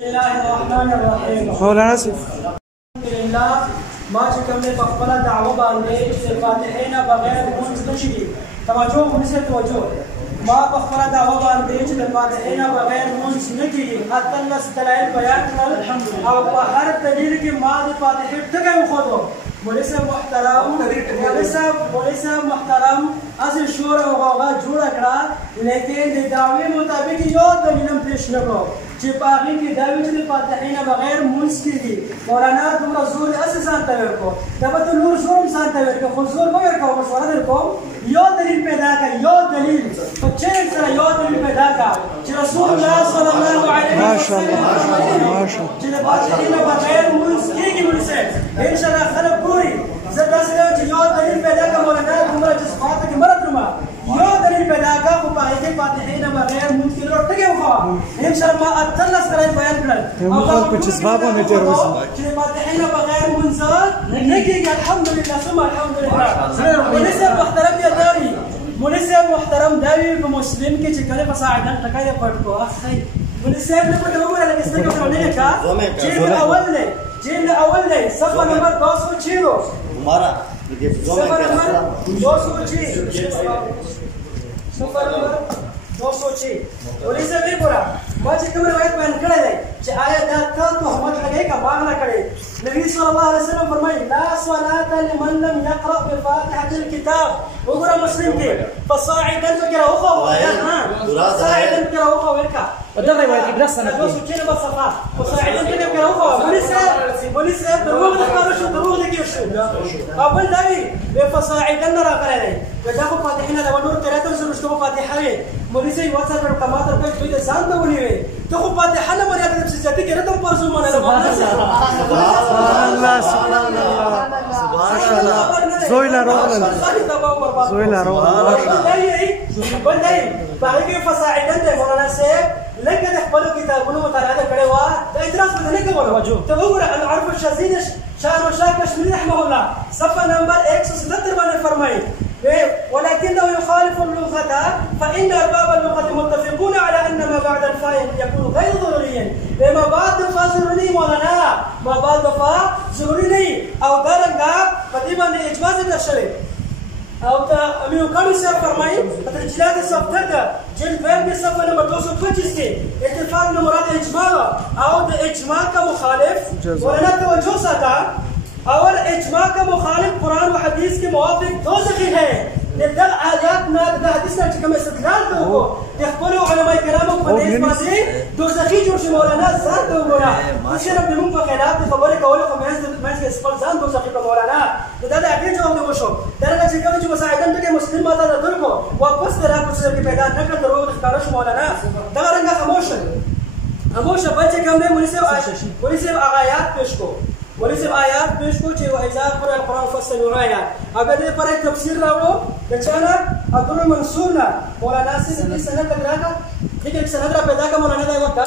مولانا صاحب الحمدلله ما چې کوم په خپل دعوه باندې چې فاتحه نه بغیر مونږ نشي توجه ونیسه توجه ما په خپل دعوه باندې چې د فاتحه نه بغیر مونږ نه کیږي حتی الله دلایل بیان کړل او په هر دلیل کې ما د فاتحه ټکی وخوړو مولوی صاحب محترم اصل شور او غوغا جوړه کړه لیکن د دعوی مطابق یو دلیل هم پیش نه کړو چې په هغې کې دا وي چې د فاتحې نه بغیر مونځ کېږي مولانا دومره زور یې هسې ځان ته ورکړو دا به ته نور زور هم ځان ته ورکړو خو زور مه ورکوه مشوره در کوم یو دلیل پیدا کړه یو دلیل په چین سره یو دلیل پیدا کړه چې رسول الله صلی الله علیه وسلم چې د فاتحې نه بغیر مونځ کېږي مولوي صاحب انشاءالله خلک ګوري زه داسې یم چې یو دلیل پیدا کړه مولانا دومره جذباتو کې مه راتلمه یو دلیل پیدا کړه خو په هغې کې فاتحې نه بغیر مونځ کېدلو ټکي وخوه انشاءالله ما اتلس دلایل بیان کړل او خلک په جذبه باندې تېر وځي چې د فاتحې نه بغیر مونځ نه کېږي الحمدلله ثم الحمدلله مولوي صاحب محترم بیا دا وي مولوي صاحب محترم دا وي په مسلم کې چې کله په ساعدن ټکی یې پټ کړو اخی مولوي صاحب نه پټه وګوره لکه سترګې ورته ونه لکه جلد اول دی صفحه نمبر 206 हमारा صفحه نمبر 206 صفحه نمبر 206 مولوي صاحب یې ګوره ما چې کوم روایت بیان کړی دی چې آیا دا ته تهمت لګوې که ما نه کړې نبي صلی الله علیه وسلم فرمایي لا صلاة لمن لم يقرأ بفاتحة الكتاب وګوره مسلم کې فصاعدا پکې راوښوه صاعدا پکې راوښوه ورکه دغه روایت کې درس نه تاسو چې نه بصفه فصاعدا پکې راوښوه مولوي صاحب دروغ نه ښکاره شو دروغ لګې شو او بل دا وي فصاعدا نه راغلی دی دا خو فاتحې نه ده نور قرات هم زموږ ته فاتحه وي مولوي صاحب وڅ کړ کما ته کوي دوی ځان ته ونیوي ته خو فاتحه نه مریاد د سجدي کې رته پر زمونه له سبحان الله سبحان الله زوی لا روغل زوی لا روغل بلای باغې کې فصاعدا ده مولانا صاحب لکه د خپل کتابونو مطالعه کړې و د اعتراض نه کوي ته وګوره العرف الشاذلي شان وشاك كشميري رحمه الله صفحه نمبر 177 باندې فرمایي ولكنه يخالف اللغة فإن أرباب اللغة متفقون على أن ما بعد الفاء يكون غير ضروريا ما بعد الفاء ضروري مولانا ما بعد الفاء ضروري نہیں او دارنگا قدیما نے اجماع ذکر شوی او تا امیو کامی صاحب فرمائی ترجیلات صفحہ کا جلد فیم کے صفحہ نمبر 225 کے اتفاق نے مراد اجماع او دا اجماع کا مخالف مولانا توجہ ساتا اور اجماع کا مخالف قرآن و حدیث کے موافق دو ذکر ہے دل آیات نه د حدیث نه چې کوم استدلال ته وکړو د خپلو علما کرامو په دې باندې دوزخي جوړ شي مولانا ځان ته وګوره صرف د موږ په خلاف د خبرې کولو خو منځ کې خپل ځان دوزخي په مولانا دا د هغې جواب دی وشو درنه چې کوم چې مساعدن ټکی مسلم ماته د درکو واپس د راکوڅه کې پیدا نه کړ دروغ د ښکاره شو مولانا دغه رنګه خاموشه بل چې کوم دی مولوي صاحب هغه آیات پیش کو مولوي صاحب آیات پیش کو چې وإذا قرئ القرآن فاستمعوا آیات هغه دې پر تفسیر راوړو د چا نه عبدالمنصور نه مولانا صاحب دې سند راکړه دې سند را پیدا کړه مولانا دا وکړه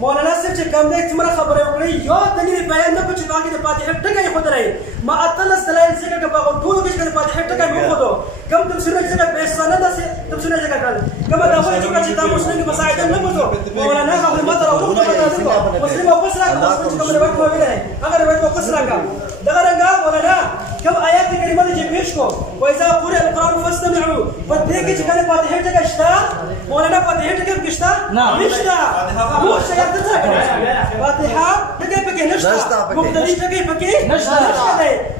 مولانا صاحب چې کوم دې څومره خبرې وکړې یو دلیل بیان نه کړو چې باقي د فاتحې ټکی یې ښودلی ما اتلس دلایل ذکر کړه په هغو ټولو کې چې د فاتحې ټکی مې وښودو کوم تفسیرونه چې ذکر بې سنده تفسیرونه ذکر کړل کومه دا وایي چې دا مسلم کې مساعدن نه بوځو مولانا هغه ماته راوړو مسلم واپس راکړه مسلم چې کوم روایت مو ویلی هغه روایت واپس راکړه دغه رنګه مولانا کوم آیات کریمه دې چې پیش کو وإذا قرئ القرآن فاستمعوا په دې کې چې کله فاتحې ټکی شته مولانا فاتحې ټکی پکې شته نشته خاموش شئ فاتحه ټکی پکې نشته مبتدی ټکی پکې نشته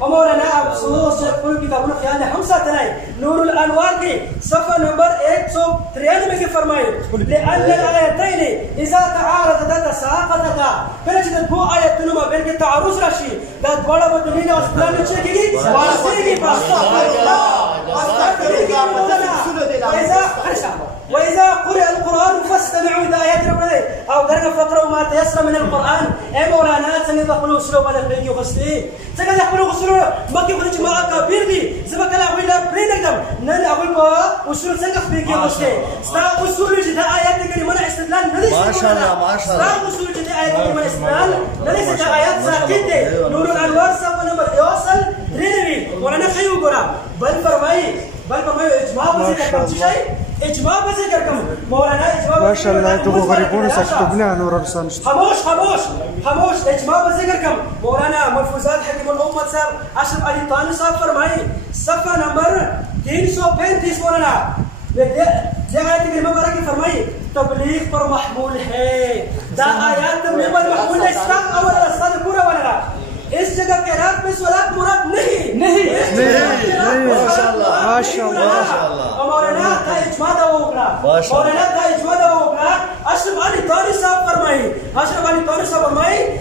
او مولانا افسوس خپل کتابونو خیال هم ساتلی نور الانوار کې صفحه نمبر 193 کې فرمایي لأن الآيتين إذا تعارضتا تساقطتا کله چې د دوه آیتونو مابین کې تعارض راشي دا دواړه به دلیل او استدلال نه کېږي واسطېږي وإذا قرئ القرآن فاستمعوا إلى آيات ربنا أو درجة فقرأوا ما تيسر من القرآن أي مولانا څنګه د خپلو اصولو باندې پرېږدي غوښتې څنګه د خپلو اصولو مخکې خو چې ما اکابر دي زه به کله هغوی لا پرېنږدم نن هغوی په اصولو څنګه پرېږدي غوښتې ستا اصول چې د آیات کریمه نه استدلال نه دی ستا اصول چې د آیات کریمه استدلال نه دی چې د آیات ساقط دی نور الانوار صفحه نمبر 93 مولانا ښه یې وګوره بل فرمایي اجماع به ذکر کوم څه شی اجماع به ذکر کوم مولانا اجماع ماشاءالله تو غریبونو سره کتابونه نور ارسان خاموش اجماع به ذکر کوم مولانا ملفوظات حکیم الامت صاحب اشرف علی طانی صاحب فرمائیں صفحہ نمبر 335 مولانا یہ آیت کریمہ بارہ کی فرمائی تبلیغ پر محمول ہے دا آیات تبلیغ پر محمول ہے اسلام اول رسال پورا والا اس جگہ کے رات میں صلاۃ مراد نہیں ماشاءاللہ مولانا کا اجماع دا ہوگا اشرف علی طانی صاحب فرمائی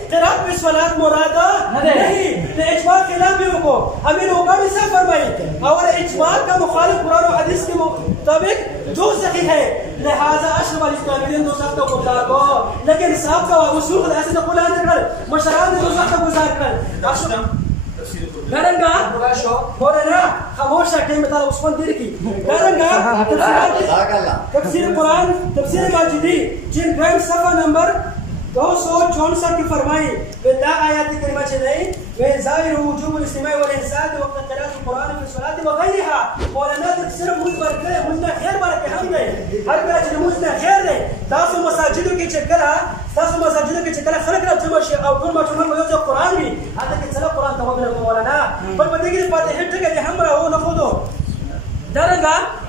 قرات میں صلاۃ مراد نہیں اجماع خلاف بھی کو امین اوگاڑی صاحب فرمائی اور اجماع کا مخالف قرآن و حدیث کے مطابق جو صحیح ہے لہذا اشرف علی طانی دو صاحب کو گزار کو لیکن صاحب کا اصول ایسے تو قرآن کر مشران دو صاحب کو گزار کر دارنگا مولانا خاموش ٹائم بتا عثمان دیر کی دارنگا تفسیر قرآن تفسیر ماجدی جن گرام صفحہ نمبر 264 کی فرمائی لا آیات کریمہ چلائیں ظاہر وجوب الاستماع والانصات وقت قراءة القرآن في الصلاة وغيرها مولانا تفسیر مجبر کرے مجھنا خیر بارک ہم دے ہر کرا چلے مجھنا خیر دے تاسو مساجدوں کی چکرہ خلق رب جمع شيء او كل ما تمر يوجد القران بي هذا كتاب القران توبنا مولانا بل بدي الفاتحه تجي حمرا هو ناخذه درجه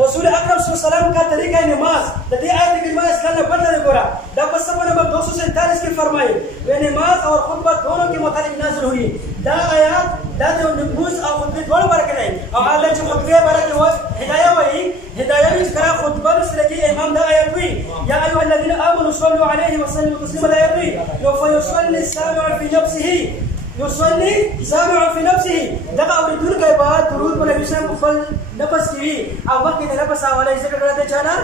رسول اکرم صلی اللہ علیہ وسلم کا طریقہ نماز لدی آیت کی نماز کرنا بدل گورا دا بس صفحہ نمبر 247 کی فرمائی وہ نماز اور خطبہ دونوں کے متعلق نازل ہوئی دا آیات دا نماز اور خطبہ دونوں برکت ہے اور اللہ جو خطبہ برکت ہے ہدایہ ہوئی ہدایہ میں کرا خطبہ اس لئے امام دا آیت ہوئی یا ایوہ الذین آمنوا صلوا علیہ وسلم تسلیم آیت ہوئی فیصلی السامع فی نفسه يصلي سامع في نفسه دغه اوریدونکو کے بعد درود پر نبی صاحب خپل نفس کی او وقت نه نفس حواله ذکر کړه چانا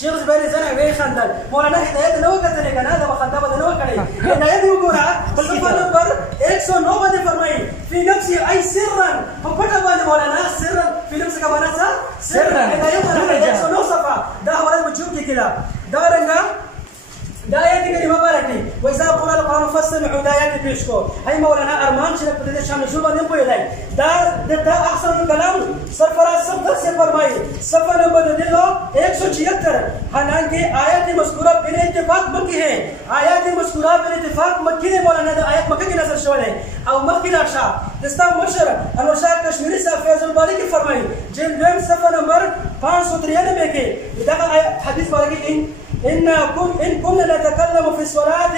شیخ زبیر زنه وی خندل مولانا ہدایت نو کتل کنا دا خندا بد نو کړي ہدایت وګورا صفحہ نمبر 109 باندې فرمایي فی نفسه ای سرا پټه باندې مولانا سرا فی نفسه کا معنا څه سرا ہدایت 109 صفحہ دا حواله وجوب کی کړه دا رنگا دا آیت کریمہ بارکی وإذا قرأ القرآن فاستمعوا دا آیت پیش کو ای مولانا ارمان چلک پتہ شام نشور باندې پوی لای دا احسن الکلام سرفراز صفحہ سے فرمائی صفحہ نمبر 176 حالانکہ آیات مذکورہ بن اتفاق مکی ہے آیات مذکورہ بن اتفاق مکی ہے مولانا دا آیت مکی کی نظر شوال ہے او مکی نقشہ دستا مشر انوشا کشمیری صاحب فیض الباری کی فرمائی جلد دویم صفحہ نمبر 593 کے دا حدیث بارکی ان كنا نتكلم في الصلاه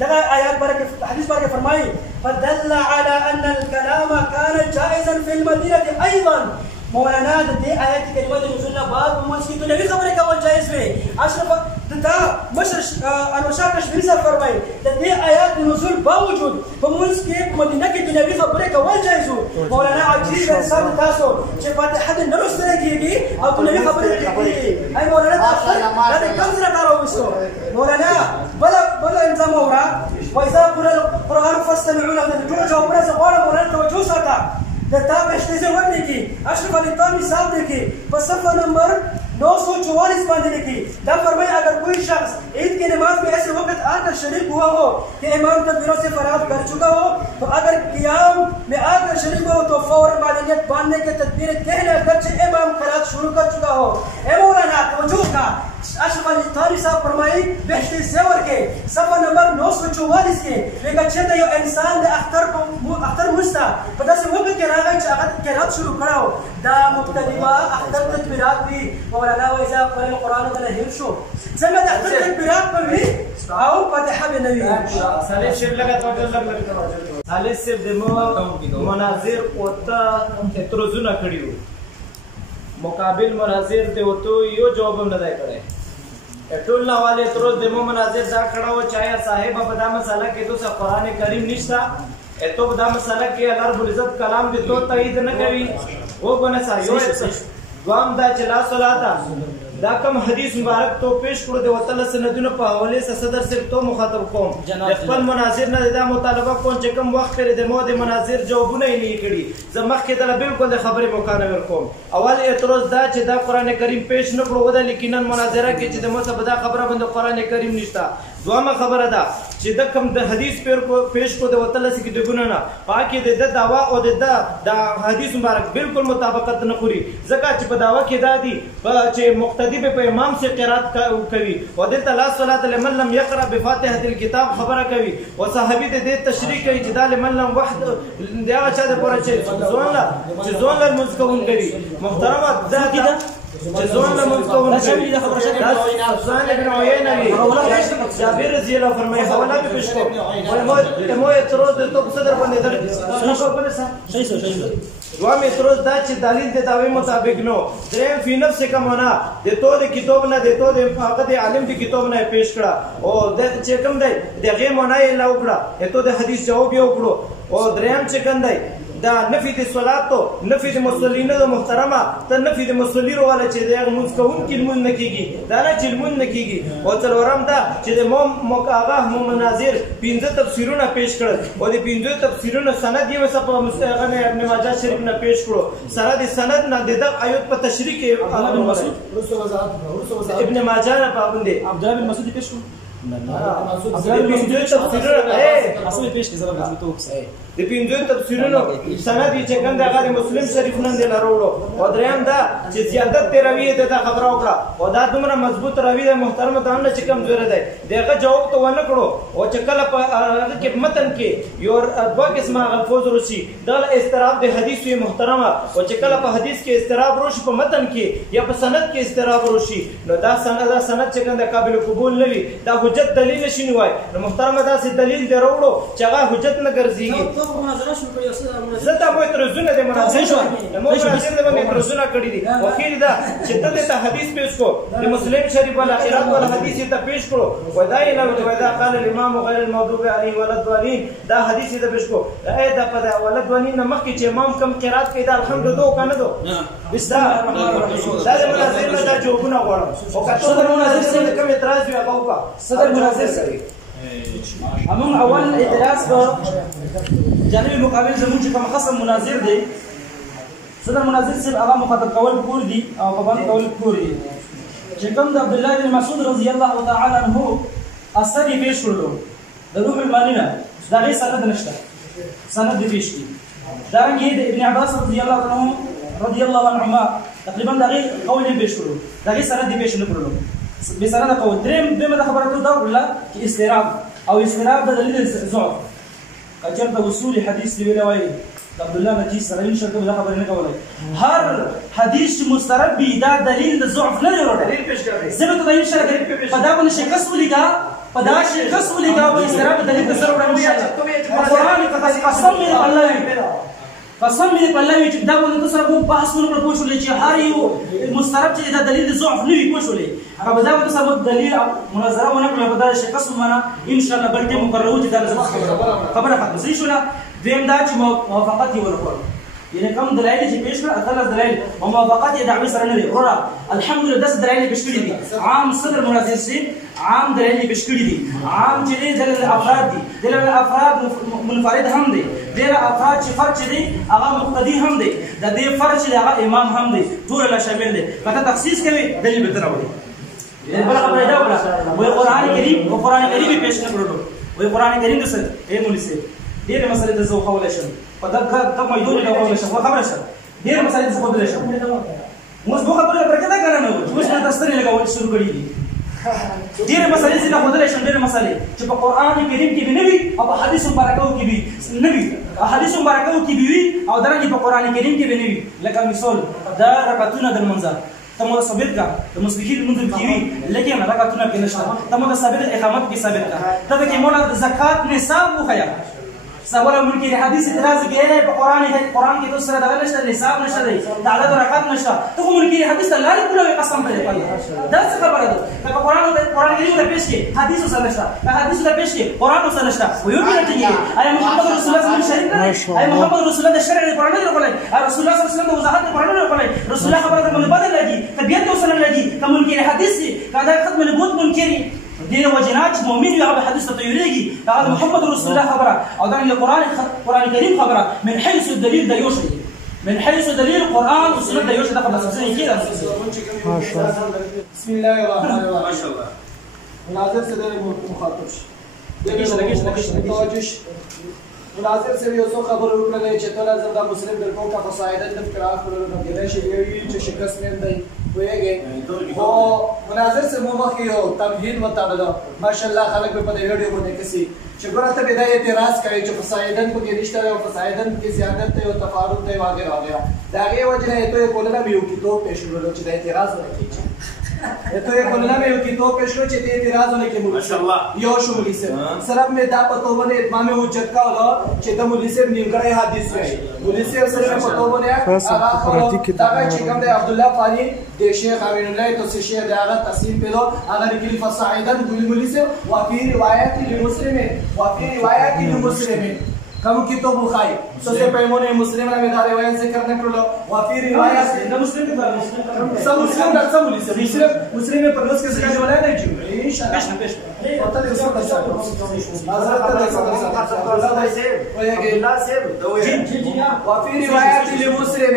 دغه آیات برکه حدیث برکه فرمایي فدل على ان الكلام كان جائزا في المدينه ايضا مولانا د دې آیات کریمه د نزول نه بعد مسجد نبی خبره کول جائز وي اشرف دا مشر انوشا کشمیری صاحب فرمایي د دې آیات د نزول باوجود په موږ کې مدینه کې د نبی خبره کول جائز وو مولانا عجیب انسان تاسو چې فاتحه د نور سره کېږي او د نبی خبره کېږي ای مولانا تاسو دا کوم ځای کارو وسو مولانا بل انظام اورا وإذا قرأ القرآن فاستمعوا له ټول جوابونه زغواړم مولانا توجه ساته د تا بشتیزه ورنی کی اشرف علی طانی صاحب نے کی صفحہ نمبر 944 باندې لکھی دا فرمائے اگر کوئی شخص عید کی نماز میں ایسے وقت آ کر شریک ہوا ہو کہ امام تکبیروں سے فراغ کر چکا ہو تو اگر قیام میں آ کر شریک ہو تو فوراً بعد نیت باندھنے کے تکبیر کہنے اگرچہ امام قرات شروع کر چکا ہو اے مولانا توجہ کا اشرف علی طانی صاحب فرمائی بہشتی زیور کے صفحہ نمبر 944 کے لیکن چہتا یہ انسان دے اختر مستا پتہ سے وقت کے راگئی چاہت کے رات شروع کراؤ دا مبتدبہ اختر تکبیرات بھی مولانا وإذا قرأ القرآن فلهیر شو زمین اختر تکبیرات پر بھی آؤ فاتحہ بنوی صالح شیب لگا صالح شیب دمو مناظر اوتا اتروزونا کڑیو مقابل مناظر دے اوتو یو جوابم ندائی کڑے ټول نواله اتروز دمو مناظر دا کڑا ہو چاہے صاحب بدا مسئلہ کے تو سا قرآن کریم نشتا تو بدا مسئلہ کے اللہ رب العزت کلام دے تو تایید نہ کوي وہ کونے سا یو دوام دا چلا صلاتا دا کم حدیث مبارک تو پیش کړو د وطن سندونو په حواله سره صدر صاحب تو مخاطب کوم خپل مناظر نه دا مطالبه کوم چې کم وخت پر د مو د مناظر جوابونه یې نه کړي زمخ کې دا بالکل د خبرې مکانه ورکوم اول اعتراض دا چې دا قران کریم پیش نه کړو ودا لیکن مناظره کې چې د مو څخه دا خبره باندې قران کریم نشته دوامه خبره ده چې چې د کوم د حدیث پیش کو د وتل سي کې د ګونه نه پاکي د دعوا او د حدیث مبارک بالکل مطابقت نه خوري ځکه چې په دعوا کې دا دي چې مقتدی په امام سے قرات کوي او د لا صلاه لمن لم يقرأ بفاتحه الكتاب خبره کوي او صحابي د دې تشریح کوي چې دا لمن لم وحد دا چا د پوره چې ځون له مسکون کوي محترمات دا کیده جزون لمنكون ده خبر شكل سفيان بن عيينة جابر رضي الله فرمای حواله به پیش کو مو اعتراض تو صدر باندې درځ څه په لسه شي دوام اعتراض دا چې دلیل د داوی مطابق نو دریم فی نفس کمانا د تو د کتاب نه د تو د هغه د عالم د کتاب نه پیش کړه او د چې کوم دی دغه معنا یې لا وکړه ته د حدیث جواب یې وکړو او دریم چې کوم دی دا نفی د صلات تو نفی د مصلین د محترمه ته نفی د مصلین والا چې د موږ کوون کې مون نکېږي دا نه چې مون نکېږي او څلورم دا چې د موقعه مناظر 15 تفسیرونه پیش کړل او د 15 تفسیرونه سند یې وسه مستغنی ابن ماجه شریف نه پیش کړو سره د سند نه د آیات په تشریح کې ابن ماجه نه پابند دی عبد الله بن مسعود پیش کړو د 15 تفسیرونو سند یې چې کوم دغه مسلم شریف نن دی راوړو او دریم دا چې زیادت ته روي د خبره وکړه او دا دومره مضبوط روي د محترم ته نه چې کوم زوره دی دغه جواب ته ونه کړو او چې کله په کې متن کې یو دوه قسمه الفاظ راشي دا استراب د حدیث محترمه او چې کله په حدیث کې استراب راشي په متن کې یا په سند کې استراب راشي نو دا سند چې کوم د قابل قبول نه وي دا حجت دلیل نشي وای نو محترم دا سي دلیل دی وروړو چې هغه حجت نه ګرځيږي مناظره شو کوي زته مو ترزونه د مناظره شو مو مناظره د ترزونه کړی دي او خیر دا چې ته حدیث پیش کو د مسلم شریف ولا قرات ولا حدیث ته پیش کړو ودای نه ودا قال الامام غیر الموضوع علیه ولا الضالین دا حدیث ته پیش کو دا په ولا الضالین مخکې چې امام کم قرات کوي دا الحمدلله کنه دو بسدا دا د مناظره دا جوابونه غواړم او کته د مناظره سره کوم اعتراض وي هغه وکړه صدر مناظر سره امام اول اعتراض په جانب مقابل زمون چې کوم خصم مناظر دی صدر مناظر صاحب هغه مخاطب کول کور دي او په باندې کول کور دي چې کوم د عبد الله بن مسعود رضی الله تعالی عنہ اثر یې پیش کړو د روح المانی نه دا غي سند نشته سند دی پیش کی دا کې د ابن عباس رضی الله عنه رضی الله عنهما تقریبا دا غي قول یې پیش کړو دا غي سند دی پیش نه کړو به سند قول دریم دمه خبره دا ولا چې استراب او استراب د دلیل ضعف اجر د اصول حدیث دی ویلای عبد الله نجی سره ان شاء الله خبر نه کولای هر حدیث مسترب بی دا دلیل د ضعف نه لري دلیل پیش کړی زه ته ان شاء الله په دا باندې شکست ولیکا په دا شکست ولیکا او استراب دلیل د سره وړاندې شي قرآن ته قسم می الله قسم می الله چې دا باندې سره مو بحث ونه پوښولې چې هر یو مسترب چې دا دلیل د ضعف نه وي پوښولې هغه دا باندې سره دلیل مناظره ونه کړو په دا شکست معنا ان شاء الله بلته مقرره چې دا خبره ختم شي شو دیم دا چې موافقت یې ورکړ یعنی کوم دلایل چې پیش کړ اته دلایل او موافقت یې دعوی سره نه لري ورا الحمدلله داس دلایل پیش کړی دي عام صدر مناظر سي عام دلایل پیش کړی دي عام چې دلایل افراد دي دلایل افراد منفرد هم دي دلایل افراد چې فرد چې دي هغه مقتدی هم دي د دې فرد چې هغه امام هم دي ټول لا شامل دي کته تخصیص کوي دلیل به تراوړي بل خبره دا ولا قرآن کریم او قرآن کریم پیش نه کړو وای قرآن کریم د سره اے مولوی سي ډېر مسلې د زو خولې شم په دغه میدان له خولې شم خبره شم ډېر مسلې د خولې شم موږ به خبره پرکې دا کنه نو موږ نه تاسو نه لګول شروع کړی دي ډېر مسلې چې د خولې شم ډېر مسلې چې په قرآن کریم کې به نوي او په حدیث مبارکو کې به نوي حدیث مبارکو کې به وي او درنګ په قرآن کریم کې به نوي لکه مثال دا رکعتونه د منځ تمو ثابت کا د مسلمانین منځ کې وي لکه نه رکعتونه کې نشته تمو د ثابت اقامت کې ثابت کا ته کې مولا د زکات نصاب وخیا سوال ملکی حدیث اعتراض کې په قرآن کې تو سره دغه نشته نصاب نشته دی د عدد رکعات نشته ته ملکی حدیث الله کله قسم په دې دا څه خبره ده په قرآن کې د پیش کې حدیث سره نشته حدیث د پیش کې قرآن سره نشته ویو کې راځي آیا محمد رسول الله صلی الله علیه وسلم آیا محمد رسول الله د شرع قرآن نه کولای رسول الله صلی الله علیه وسلم د وضاحت قرآن نه کولای رسول الله خبره ته بدل لګي طبيعت وسلم لګي کوم ملکی حدیث کدا ختم نبوت منکری دین وجنات مؤمن يعبد حديث تطيريجي هذا محمد رسول الله خبره او ده القرآن الكريم خبره من حيث الدليل ده يوشي من حيث دليل القرآن والسنة ده يوشي ده خبره اساسا كده ما شاء الله بسم الله الرحمن الرحيم ما شاء الله مناظر سے دے مخاطب مناظر سے بھی اسو خبر اٹھ گئے چتولا زندہ مسلم درکوں کا فسائدن دف کراف کرو گرے شیوی چ شکست میں دئی ہوئے گئے وہ مناظر سے مومخی ہو تمہید متعدد ماشاءاللہ خلق پہ پدے ویڈیو کو دیکھسی شکرات بدايه اعتراض کوي چې فسائدن کو کې رشتہ او فسائدن کې زیادت او تفاوت دی وغیرہ دا غي وجه ته کولنا میو کی تو پیش ورو چې اعتراض وکړي ته کولنا میو کی تو پیش ورو چې اعتراض ونه کې ماشاءالله یو شو مولسه سره مې دا پتو باندې اتمام حجت کا ولا چې د مولسه نیمګړی حدیث وایي مولسه سره پتو باندې هغه دا چې کوم دی عبد الله فانی د شیخ امین الله تو شیخ دا تفسیر په لو هغه کې فسائدن ګل مولسه وفي روایت لمسلم وفي روایت لمسلم کم کی تو بخاری سوسے پیمون مسلم نے دا روایت ذکر نہ کرلو وفي روایت نہ مسلم کے بارے سب مسلم دا سب مسلم میں پرلوس کے ذکر ولا نہیں جو ان شاء اللہ پیش ہوتا ہے اس کا حضرت سے اللہ سے جی وفي روایت لمسلم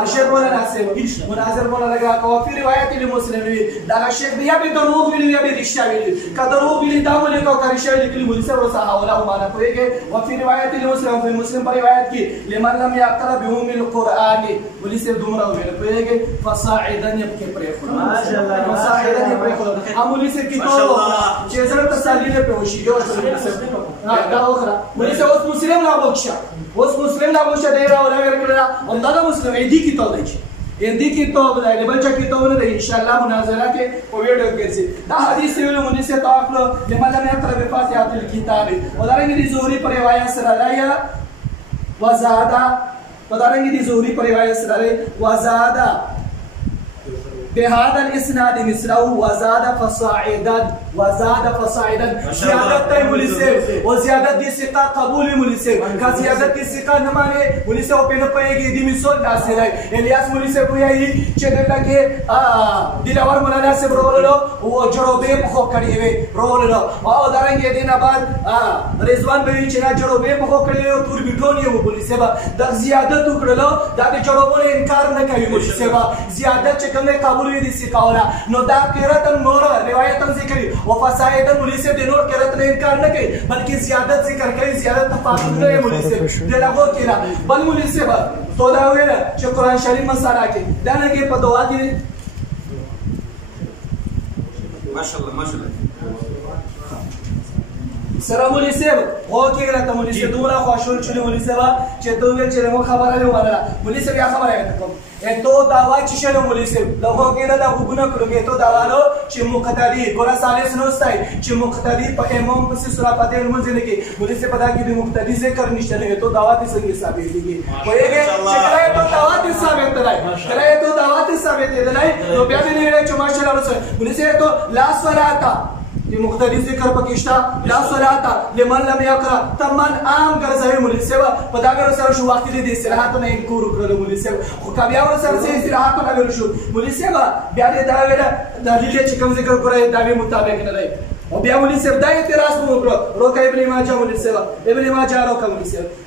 ارشد مولانا سے مناظر مولانا لگا وفي روایت لمسلم دا شیخ یا بھی دروغ ویلی یا بھی رشتہ ویلی کا دروغ ویلی دا بولے کو کا رشتہ ویلی مولوی سے رسا حوالا مانا کوئی کہ وفي روایت مسلم في مسلم روایت کی لمن لم يقرأ بهم القرآن وليس دمرا ولا کہ فصاعدا يبكي بريخ ما شاء الله فصاعدا يبكي بريخ ام وليس كتاب جزر تساليل पे होशी जो دا اخرى وليس اس مسلم لا بخشا اس مسلم لا بخشا دے رہا ولا کرنا انداز مسلم ایدی کتاب ہے ایدی کتاب ہے لیبل چا کتاب نے انشاءاللہ مناظرہ کے ویڈیو کیسے دا حدیث سے علم سے تعقل لمن لم يقرأ بفاتحة الكتاب ودارنگی دی زہری پر روایت سره لایا وزادا ودارنگی دی زہری پر روایت سره وزادا بهذا الاسناد مثله وزاد فصاعدا زیادت ہے مولسے وہ زیادت دی ثقہ قبول مولسے کا زیادت دی ثقہ نہ مانے مولسے او پن پے گی دی مثال داسے ہے الیاس مولسے کوئی چنے لگے دلاور مولانا سے برولو وہ جڑو بے بخو کڑی ہوئے برولو او دارنگے دین بعد رضوان بھائی چنا جڑو بے بخو کڑی ہوئے تور بٹونی وہ مولسے با د زیادت کڑلو دا جڑو بولے انکار نہ کوي مولسے با زیادت چکم نے قبول دی ثقہ ولا نو دا قراتن نور روایتن ذکر وفسائد مولسے دے نور قرات نے انکار نہ کی بلکہ زیادت ذکر کئی زیادت تفاضل ہے مولسے دے لگو کیرا بل مولسے با تو دا ویلا چې قرآن شریف مسالہ کے دانا کے پدوا دی ماشاءاللہ سره مولسے هو کېږي ته مولسے دومره خوشحال شول مولسے با چې تو ویل چې مو خبره له وره مولسے بیا خبره کوم تو دعوا چې شنو مولسے لوګو کې دا وګونه کړو ته دعوالو چې مقتدی ګور سالس نو استای چې مقتدی په امام پسې سورہ فاتحه منځ نه کې مولسے پتا کې د مقتدی ذکر نشته نه تو دعوا ته څنګه ثابت دي وایي چې کله تو دعوا ته ثابت دی کله تو دعوا ته ثابت دی نه نو بیا دې نه چې ماشاءالله مولسے تو لا صلاتا مقتدی ذکر پکشتا لا صلاتا لمن لم يقرأ تمن عام ګرځوي مولسے په دا غره سره شو وخت دې استراحت نه انکور کړو مولسے خو کبیا ور سره سي استراحت نه ویل شو مولسے بیا دې دا ویل دلیل چې کوم ذکر کړی دا به مطابق نه دی او بیا مولسے دا اعتراض وکړو روکا ابن ماجه مولسے ابن ماجه روکا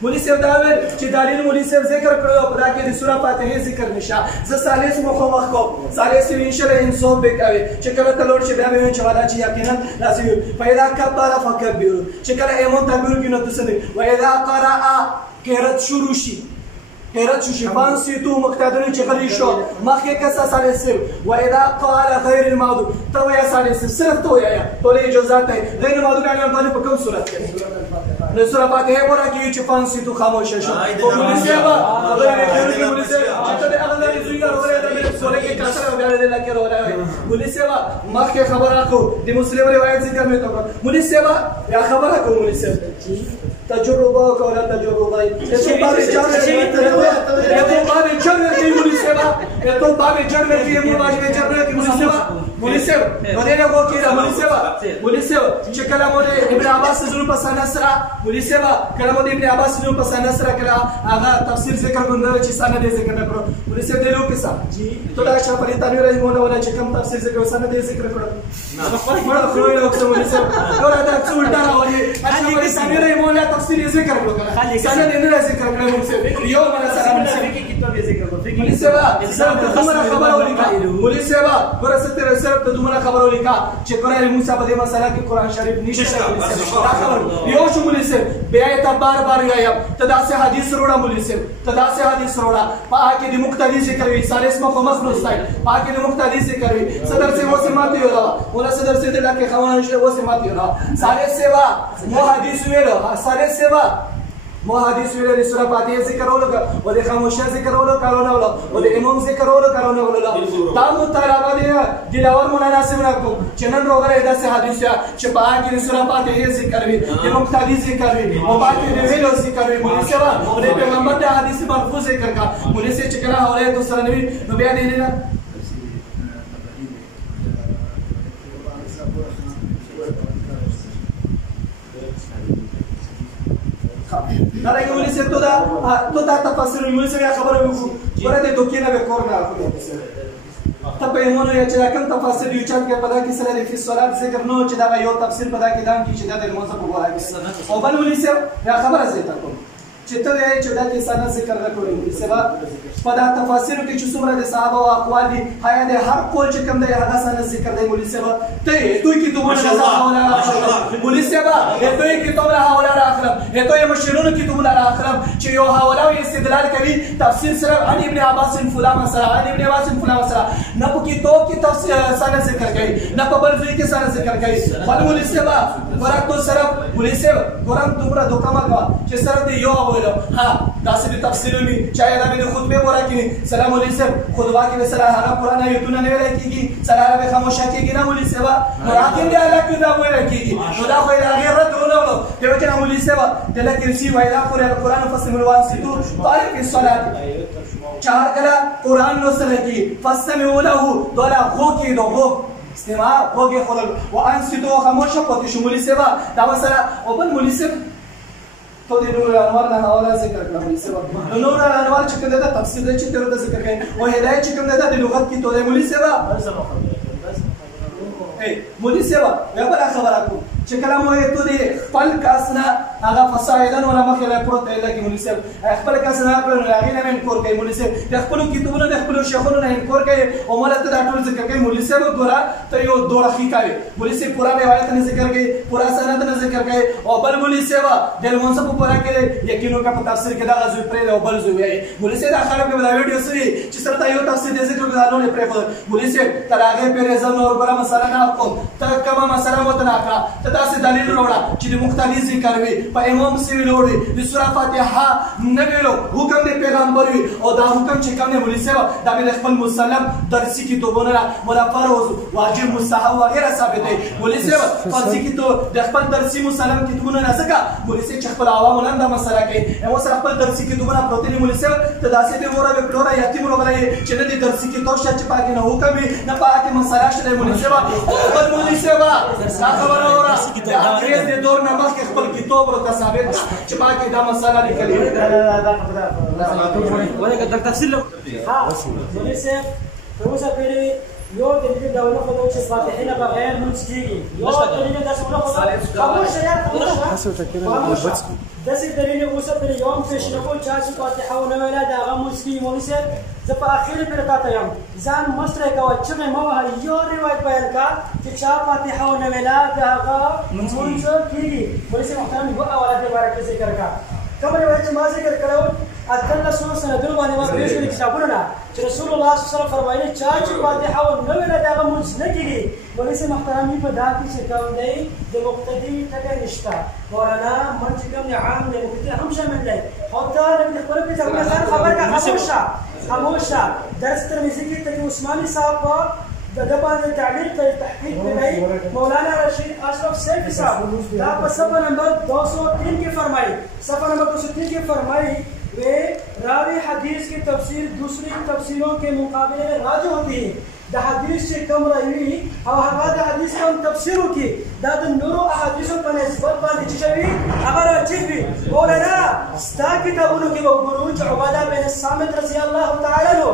مولسے دا ویل چې دلیل مولسے ذکر کړو په دا کې د سورہ فاتحه ذکر نشه ز سالس مخ مخ کو سالس انشاء ان سو به کوي چې کله تلور چې بیا به چې والا چې یقینا لازم پیدا کبر فکبر چې کله ایمون تکبیر کې نو تسنی و اذا قرأ قرات شروع شي قرات شو فانسی تو مقتدر چې غلی شو مخکې کسا سالس و اذا قال غیر الموضوع تو یا سالس صرف تو یا ټول اجازه ته غیر موضوع علی باندې په کوم صورت کې نو سورہ فاتحه ورا کې چې فانسی تو خاموش شو او مولسے با خبره کوي مولسے چې ته هغه لري زوی نه وره د سورہ کې کسر او غیر د لکه وره مولسے با مخکې خبره کو د مسلم روایت ذکر مې تو مولسے با یا خبره کو مولسے تجربه کوله تجربه ته باب جنر کی مولسے با تو باب جنر کی مولسے جنر کی مولسے ودې نه کو کیرا مولسے چې کلمه ابن عباس زرو پس نصر مولسے با کلمه ابن عباس زرو پس نصر کړه هغه تفسیر ذکر کوي چې سند ذکر نه کړو مولسے دې لو کیسه جی تو دا شاه پری تنویر رحم الله ولا چې کوم تفسیر ذکر سند ذکر کړو نه خپل مړه خو له وخت مولسے دا څولټا راوړي چې پری تنویر رحم الله تفسیر ذکر کړو خالي سند نه ذکر کړو مولسے یو مله سره کی کتاب ذکر کړو مولسے با خبره ولیکه مولسے با ورسته صرف د دومره خبرو لیکا چې قرآن موسی په دې مسله کې قرآن شریف نشته دا خبر یو شو مولوي صاحب بیا یې ته بار بار وایم ته داسې حدیث وروړه مولوي صاحب ته داسې حدیث وروړه په هغه کې د مقتدي ذکر وي سالس مخ مخلص دی په هغه کې د مقتدي ذکر وي صدر سے وہ سے ماتی ہو رہا ولا صدر سے دلا کے خوان ہے وہ سے ماتی ہو رہا سالس سیوا مو حدیث ویلو سالس سیوا مو حدیث ویلو سورہ فاتحہ ذکر ولو و د خاموشی ذکر ولو کارونه ولو و د امام ذکر ولو کارونه ولو تاسو طلبه دي دلاور مولانا سیمرا کو چنن روغره داسې حدیث چې په هغه کې سورہ فاتحہ ذکر وي د مقتدی ذکر وي او باقي د ویلو ذکر وي مولوی سیوا او د پیغمبر د حدیث مرفوع ذکر کا مولوی سے چکرا حواله تو سره نو بیا دی نه دارنګه مولوی صاحب ته دا تفسیر مولوی صاحب خبره وکړو ورته دوکې نه وکړ نه ته په ایمونو یا چې کوم تفسیر یو چات کې پدا کې سره د فصلات ذکر نو چې دا یو تفسیر پدا کې دام کې چې دا د موضوع په واره کې او بل مولوی صاحب یا خبره زیاته کوم چې ته چې دا کې سند ذکر نه کوي مولوی صاحب پدا تفسیر کې چې څومره د صحابه او اقوال دي هيا د هر قول چې کوم دی هغه سند ذکر دی مولوی صاحب ته دوی کې دوه حواله مولوی صاحب دوی کې دوه حواله اخرم ته یې مشرونو کې دوه اخرم چې یو حواله او استدلال کوي تفسیر صرف عن ابن عباس فلان مسله عن ابن عباس فلان مسله نه په کې تو کې تفسیر سند ذکر کوي نه په بل ځای کې سند ذکر کوي بل مولوی صاحب ورته صرف مولوی صاحب ګورم دومره دوکما کا چې صرف یو ها داسې تفسیر وي چې دا د خطبه ورا کې سلام علیکم خطبه کې سلام هغه قرآن آیتونه نه ویل کېږي سلام به خاموشه کېږي نه مولوی صاحب راکې دی الله کې دا ویل کېږي نو دا خو هغه رد ولولو دی چې مولوی صاحب د لکرسی وایلا قرآن فصل ملوان سیتو طالب الصلاه چار کلا قرآن نو سره کې فسمعوا له دولا هو کې دو هو استماع هوګه خلل وانصتو خاموشه پاتې شو مولوی صاحب دا وسره او بل مولوی صاحب تو د نور انوار نه حواله ذکر کړم مولوی صاحب نور انوار چې کوم دا تفسیر دی چې تر ذکر کوي او هدايت چې کوم دا د لغت کې تو د مولوی صاحب مولوی صاحب یا بل خبره کوم چې کلام وایي ته دې خپل کاسنه هغه فسایدن ولا مخې له پروت دی لکه مولوی صاحب خپل کاسنه خپل هغه نه انکور کوي مولوی صاحب د خپل کتابونو د خپل شیخونو نه انکور کوي او مولته دا ټول ذکر کوي مولوی صاحب ګورا ته یو دوه خې کوي مولوی صاحب پورا روایت نه ذکر کوي پورا سند نه ذکر کوي او بل مولوی صاحب د منصب پورا کوي یقینو کا په تفسیر کې دا غزو پرې او بل زو وي مولوی صاحب خلک په ویډیو سری چې سره یو تفسیر د ذکر غزانو نه پرې مولوی صاحب تر هغه پرې ځنه اور بل مسله نه کوم ته کومه مسله مت نه کړه ته تاسو دلیل وروړه چې د مختلف ذکر وي په امام سی ویلوړي د سورہ فاتحه نه ویلو حکم د پیغمبر وي او دا حکم چې کوم نه مولوی صاحب دا به خپل مسلم درسي کې توبونه مولا فرض واجب مستحب وغیرہ ثابت دی مولوی صاحب فرضي کې تو د خپل درسي مسلم کې توبونه نه ځکه مولوی صاحب چې خپل عوام نه دا مسله کوي نو سره خپل درسي کې توبونه پروتين مولوی صاحب ته داسې به وره وکړه یتیم وګړي چې نه د درسي کې توشه چې پاکه نه حکم نه پاکه مسله شته مولوی صاحب او مولوی صاحب دا خبره وره د دور نه مخکې خپل کتاب ورته ثابت چې باقي دا مسله لیکلې ولکه د تفصیل ها مولوی صاحب اوسه پیری یو د دې ډول خو چې فاتحه نه بغیر مونږ کیږي یو د دې د څه خو خاموشه یا خاموشه داسې دلیل اوسه پر یوم پیش نه کو چې فاتحه او نه ویلا دا غو مسکی مولوی صاحب زه په اخر پر تا یم ځان مستره کوي چې مو یو روایت بیان کا چې چا فاتحه او نه ویلا دا غو مونږ کیږي مولوی صاحب محترم یو اولاد مبارک ذکر کا کوم روایت چې ما ذکر کړو اتل سو سندونو باندې ما پیش کړی کتابونه چې رسول الله صلی الله علیه وسلم فرمایي چې فاتحه او نه ویلا دا غو مونږ نه کیږي مولوی صاحب محترم په داتې چې کوم دی د مقتدی ټکی نشته مولانا من چې کوم عام دی مقتدی هم شامل دی او ته د خپل کتابونه ځان خبر کا خاموشه درس ترمذی کې ته عثماني صاحب د باندې تعلیق تحقیق کوي مولانا رشید اشرف صاحب صاحب دا په صفحه نمبر 203 کې فرمایي صفحه نمبر 203 کې فرمایي वे रावी हदीस की तफसीर दूसरी तफसीरों के मुकाबले में राज होती है द हदीस से कम रही और हवादा हदीस कम तफसीरों की दाद नूरो अहदीसों पर निस्बत बांधी चिचवी अगर चिचवी बोलेना स्टा किताबों के वो गुरुज उबादा बिन सामित रज़ी अल्लाह ताला नो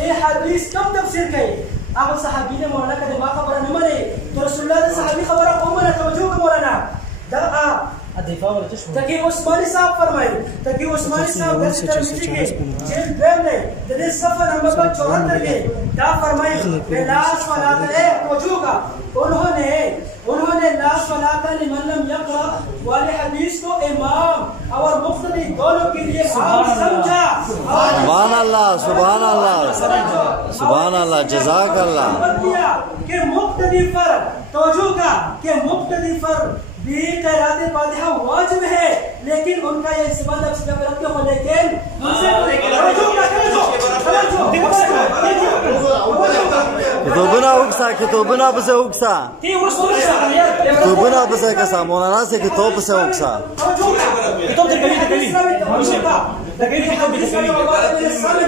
ते हदीस कम तफसीर कई अब सहाबी ने मौलाना का दिमाग खबर न मने तो रसूलुल्लाह ने सहाबी खबर को मने तवज्जो को मौलाना दा تقی عثمانی صاحب فرمائے تقی عثمانی صاحب درس ترمذی کے جلد دوم نے دلیل صفحہ نمبر 74 کے دا فرمائے کہ لا صلاۃ توجہ کا انہوں نے لا صلاۃ لمن لم یقرأ والے حدیث کو امام اور مقتدی دونوں کے لیے عام سمجھا. سبحان اللہ سبحان اللہ سبحان اللہ جزاک اللہ. کہ مقتدی پر توجہ کا کہ مقتدی پر بھی قرات فاتحہ واجب ہے لیکن ان کا یہ سبب نفس کا رد ہو لیکن ان سے کتابنا اوکسا کتابنا بس اوکسا کتابنا بس کسا مولانا سے کتاب بس اوکسا کتاب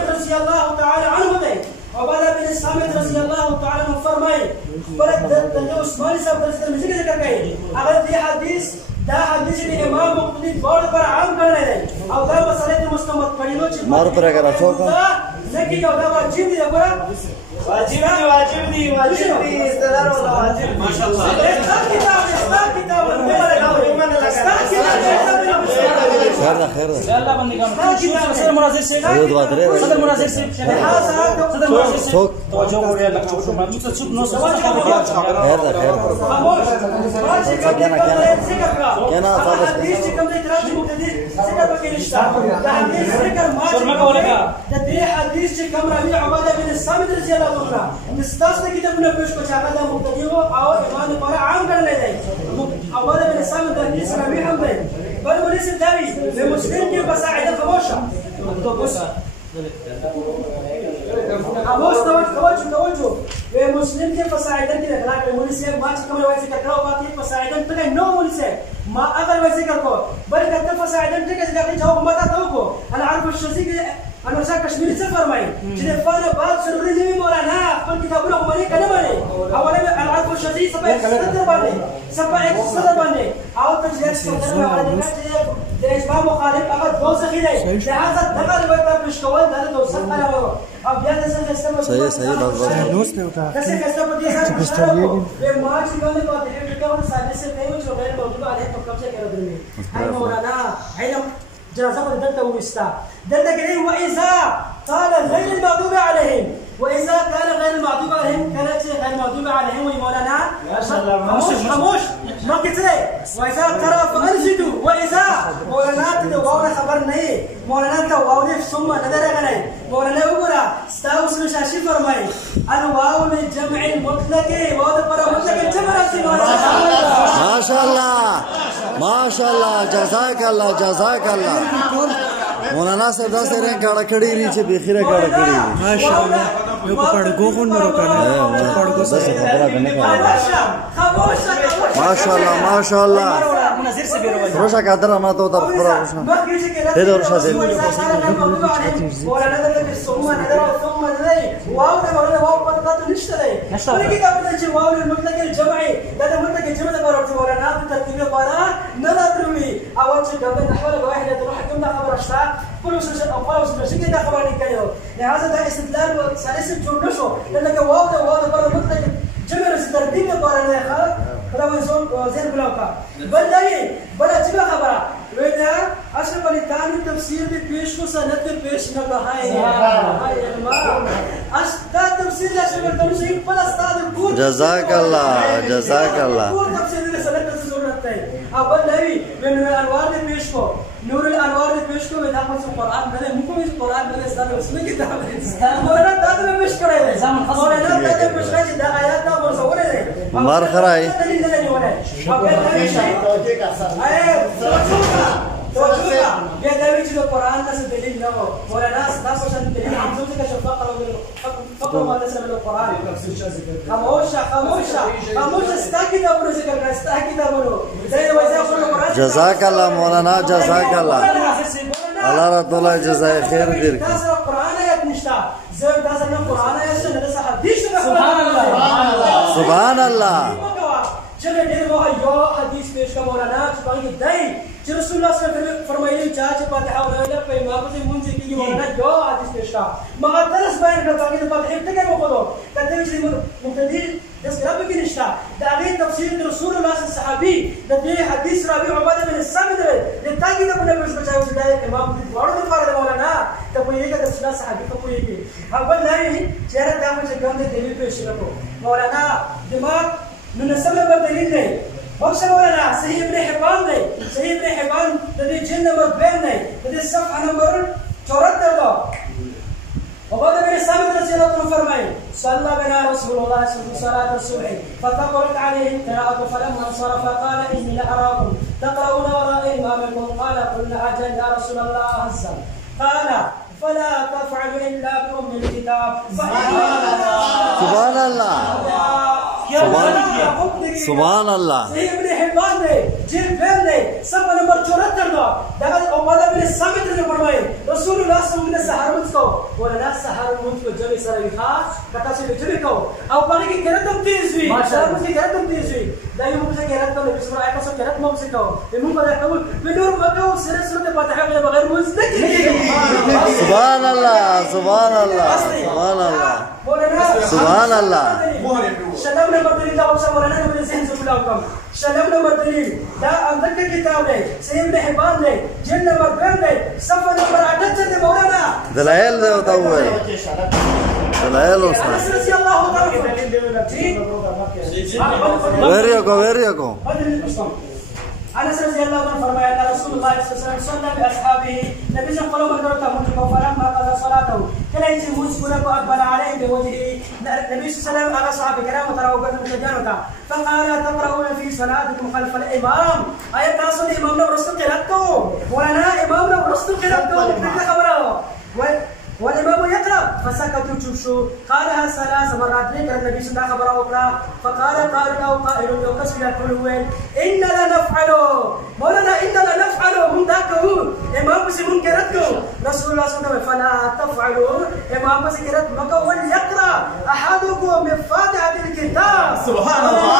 رضی اللہ تعالی عنہ دے عبادہ بن صامت رضی اللہ تعالی عنہ فرمائے برد عثمانی صاحب درس ترمذی کے ذکر کہے اگر یہ حدیث دا حدیث نے امام مقتدی بورڈ پر عام کرنے دے اور دا مسئلے مستمت پڑھیو چھ مار پر اگر اچھو کا لیکن دا واجب دی اگر واجب دی استدار والا واجب ماشاءاللہ کتاب خیر اللہ بندگان صدر مناظر سے صدر مناظر سے صدر مناظر سے توجہ کرے اللہ کو شکر مجھ سے نو سوال خیر کہنا حدیث کم دے تراج مقتدی ذکر بکے نشتا حدیث ذکر ما شرما کا ولگا تے حدیث کم ربی عبادہ بن صامت رضی اللہ عنہ استاس نے کتاب میں پیش کو چاہا دا مقتدی ہو اور امام پر عام کرنے دے عبادہ بن صامت حدیث ربی ہم دے بل وليس الداوي لمسلم كيف بساعد خموشة خموش توجه لمسلم كيف بساعد كده لكن المسلم ما تكمل ويسي كتراو باقي بساعد تلقى نو مسلم ما أغل ويسي كتراو بل كتب بساعد تلقى زي جواب ما تتوقع أنا عارف الشخصي أنا مسا كشميري سفر معي جد فانا بعض سروري زي مولانا كل كتابنا غماني كلامني أولا العارف الشخصي سبا صدر بني أو تجلس صدر بني إجماع مخالف أقد دو سخيرة لهذا دخل بيتا بشكوال دانا دو سخ أنا مرو अब याद ऐसा सिस्टम सही बात दोस्त ने उठा कैसे कैसे पति सर ये मार्च करने को है कि और साले से नहीं जो गैर मौजूद है तो कब से कह रहे हैं आई مولانا علم جنازه بدلته ومستا دلته كده واذا قال غير المغضوب عليهم واذا كان غير المغضوب عليهم كانت غير المغضوب عليهم ومولانا خموش ما كتره واذا قرأ فانشدوا واذا مولانا تدواونا خبر نہیں مولانا تدواونا ثم نظر غني مولانا وګرا استاوس شاشي فرمای الواو من جمع المطلق واو پر مطلق جمع راځي ماشاءاللہ جزاک اللہ مولانا صاحب دا سے رنگ گاڑا کھڑی رہی چھے بخیرہ گاڑا کھڑی رہی ماشاءاللہ یہ پڑھگو خون میں روکانا پڑھگو سے خبرہ کرنے کا ماشاءاللہ روشا کا در ہمارا تو در خبرہ روشا دے دو روشا دے لهذا ده استدلال ثالث جورنشو لانك واو برا مطلق جمر ترتيب قران يا خالد هذا وزن وزير بلاوكا بلا جبا خبره وين اشرف علي ثاني تفسير دي پیش کو سند دي پیش نہ ہے استا تفسیر اشرف علي سے پل استاد کو جزاک اللہ تفسیر دي سند سے ضرورت ہے اب نہیں میں انوار دي پیش کو نور الانوار دي پیش کو میں احمد قرآن میں مکو میں قرآن میں استاد اس میں کتاب ہے مولانا داد میں پیش کرے مولانا داد میں پیش کرے دا آیات کا مصور ہے مار خرائی یہ دلیل جو قرآن کا سے دلیل نہ ہو مولانا صاحب پسند دلیل ہم سب کا شفا فقط ما نسمع القرآن خاموش استا کتاب رو ذکر کرتا ہے کتاب رو جزاک اللہ مولانا جزاک اللہ اللہ رب اللہ جزائے خیر دیر کی قرآن آیت نشتا زر دازر نا قرآن آیت سے ندسا حدیث سبحان اللہ چلے دیر وہ یو حدیث پیش کا مولانا چپائی کی دائی جو رسول اللہ صلی اللہ علیہ وسلم فرمائے چاچ فاتحہ ولا پہ امام سے منزل کی مولانا جو حدیث پیش کا مگر درس بیان کرتا کہ فاتحہ تک ہے وہ کہتے ہیں مقتدی تذكرة بكنشتا دعي تفسير رسول الله الصحابي ده حديث ربيع عبادة بن الصامت لتاكيد ابن ابي بشاو ده امام وارد فرض مولانا تبويك ده صحابي تبويك اول لاي چهره دا مجھے گندے دلیل پیش رکھو مولانا دماغ من سبب دلیل نہیں مقصد مولانا صحیح ابن حبان نے صحیح ابن حبان ده جلد نمبر 2 نے ده صفحہ نمبر 74 دا وبعد بن الصامت رضي الله عنه فرمائے صلى بنا رسول الله صلاة الصبح فثقلت عليه القراءة فلما انصرف قال إني لأراكم تقرؤون وراء إمامكم قال قلنا أجل يا رسول الله عزا قال فلا تفعل إلا بأم الكتاب سبحان الله سبحان الله صحيح ابن حبان نے جلد 2 نے صفحہ نمبر 74 دا عبادہ بن الصامت نے فرمائے رسول اللہ صلی اللہ علیہ وسلم سحر منت کو ولا سحر منت کو جمع سره یخا کتا سے جمع کو او باقی کی کرتم تیز ہوئی سحر منت کی کرتم تیز ہوئی دا یو مجھے کرتم نے بسم الله کا کرت مو سے کو من کو دا قول بدون مکو سر سورۃ فاتحہ کے بغیر مستقل سبحان الله سبحان الله سبحان الله سبحان الله شلم نمبر دلیل دا وصل مولانا نے ذہن سے بلاو کم شلم نمبر دلیل دا اندر کے کتاب ہے صحیح ابن حبان نے جلد نمبر 2 ہے صفحہ نمبر 78 ہے مولانا دلائل دے ہوتا ہوا ہے دلائل اس میں رضی اللہ تعالی ویریو کو انس رضی اللہ عنہ فرمایا کہ رسول اللہ صلی اللہ علیہ وسلم صلی باصحابہ نبی صلی اللہ علیہ وسلم فلما قضى صلاته كان يجي مسكونه اقبل عليه بوجهه النبي صلى الله عليه وسلم على صحابه كرام تراوا بالمتجانتا فقال تقرؤون في صلاتكم خلف الامام ايه تاسو امام نو رسول قراتو وانا امام نو رسول قراتو كيف خبره والامام يقرا فسكتوا تشوشوا قالها 3 مرات ذكر النبي صلى الله عليه وسلم فقال قائل يقسم يقول ان لا نفعل مولانا ان لا نفعل هم ذاكو امام بس منكرتكو رسول الله صلى الله عليه وسلم فلا تفعلوا امام بس كرت مكو وليقرا احدكم من فاتحه الكتاب سبحان الله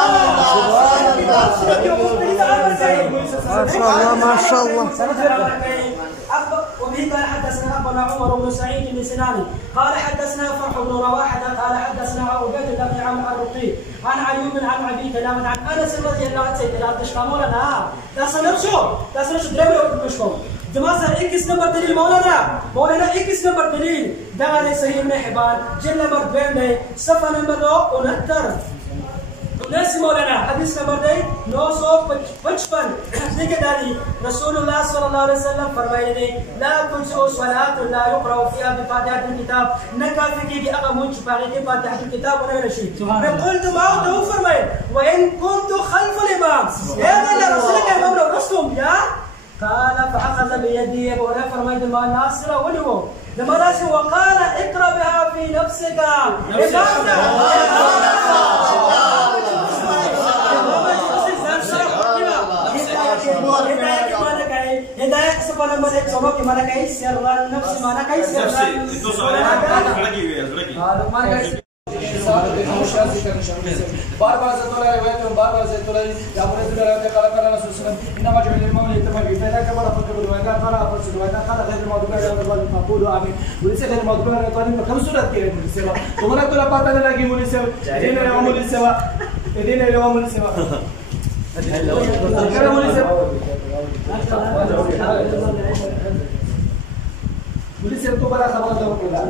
ما شاء الله وبه قال حدثنا ابو عمر بن سعيد بن سنان قال حدثنا فرح بن رواحه قال حدثنا عبيد الله بن عمرو الرقي عن ايوب عن ابي كلام عن انس رضي الله عنه سيدنا تشكمونا تصنف شو دربه مشكو جماعه 21 نمبر دلیل مولانا 21 نمبر دلیل دا صحیح ابن حبان جلد نمبر 2 میں صفحہ نمبر 69 ناس مولانا حديث نمبر 955 ذكر داري رسول الله صلى الله عليه وسلم فرمائے لا تجزئ صلاة لا يقرأ فيها بفاتحة الكتاب نكافي کی اگر منچ پاگے کے فاتحة الكتاب ولا شيء میں قلت ما هو فرمائے وان كنت خلف الامام يا رسول الله امام رسول يا قال فاخذ بيدي ولا فرمائے ما ناصر ولو لما راسي وقال اقرأ بها في نفسك ہدایت سے پہلے نمبر 1 سبق کے معنی کہیں سر نفس معنی کہیں بار بار زتولا روایت بار بار زتولا یا بر ذکر ہے قال قال رسول اللہ صلی اللہ علیہ وسلم انما جعل الامام يتبع بفعل كما فكر الروایت قال افضل الروایت قال غیر الموضوع ہے اور مقبول امین وليس غیر موضوع ہے تو ان کم صورت کی ہے سیوا تمہارا تو پتہ نہیں لگی مولوی صاحب دین ہے مولوی سیوا دین ہے مولوی سیوا کیا مولوی صاحب مولوی صاحب تو بڑا خبر دو کلا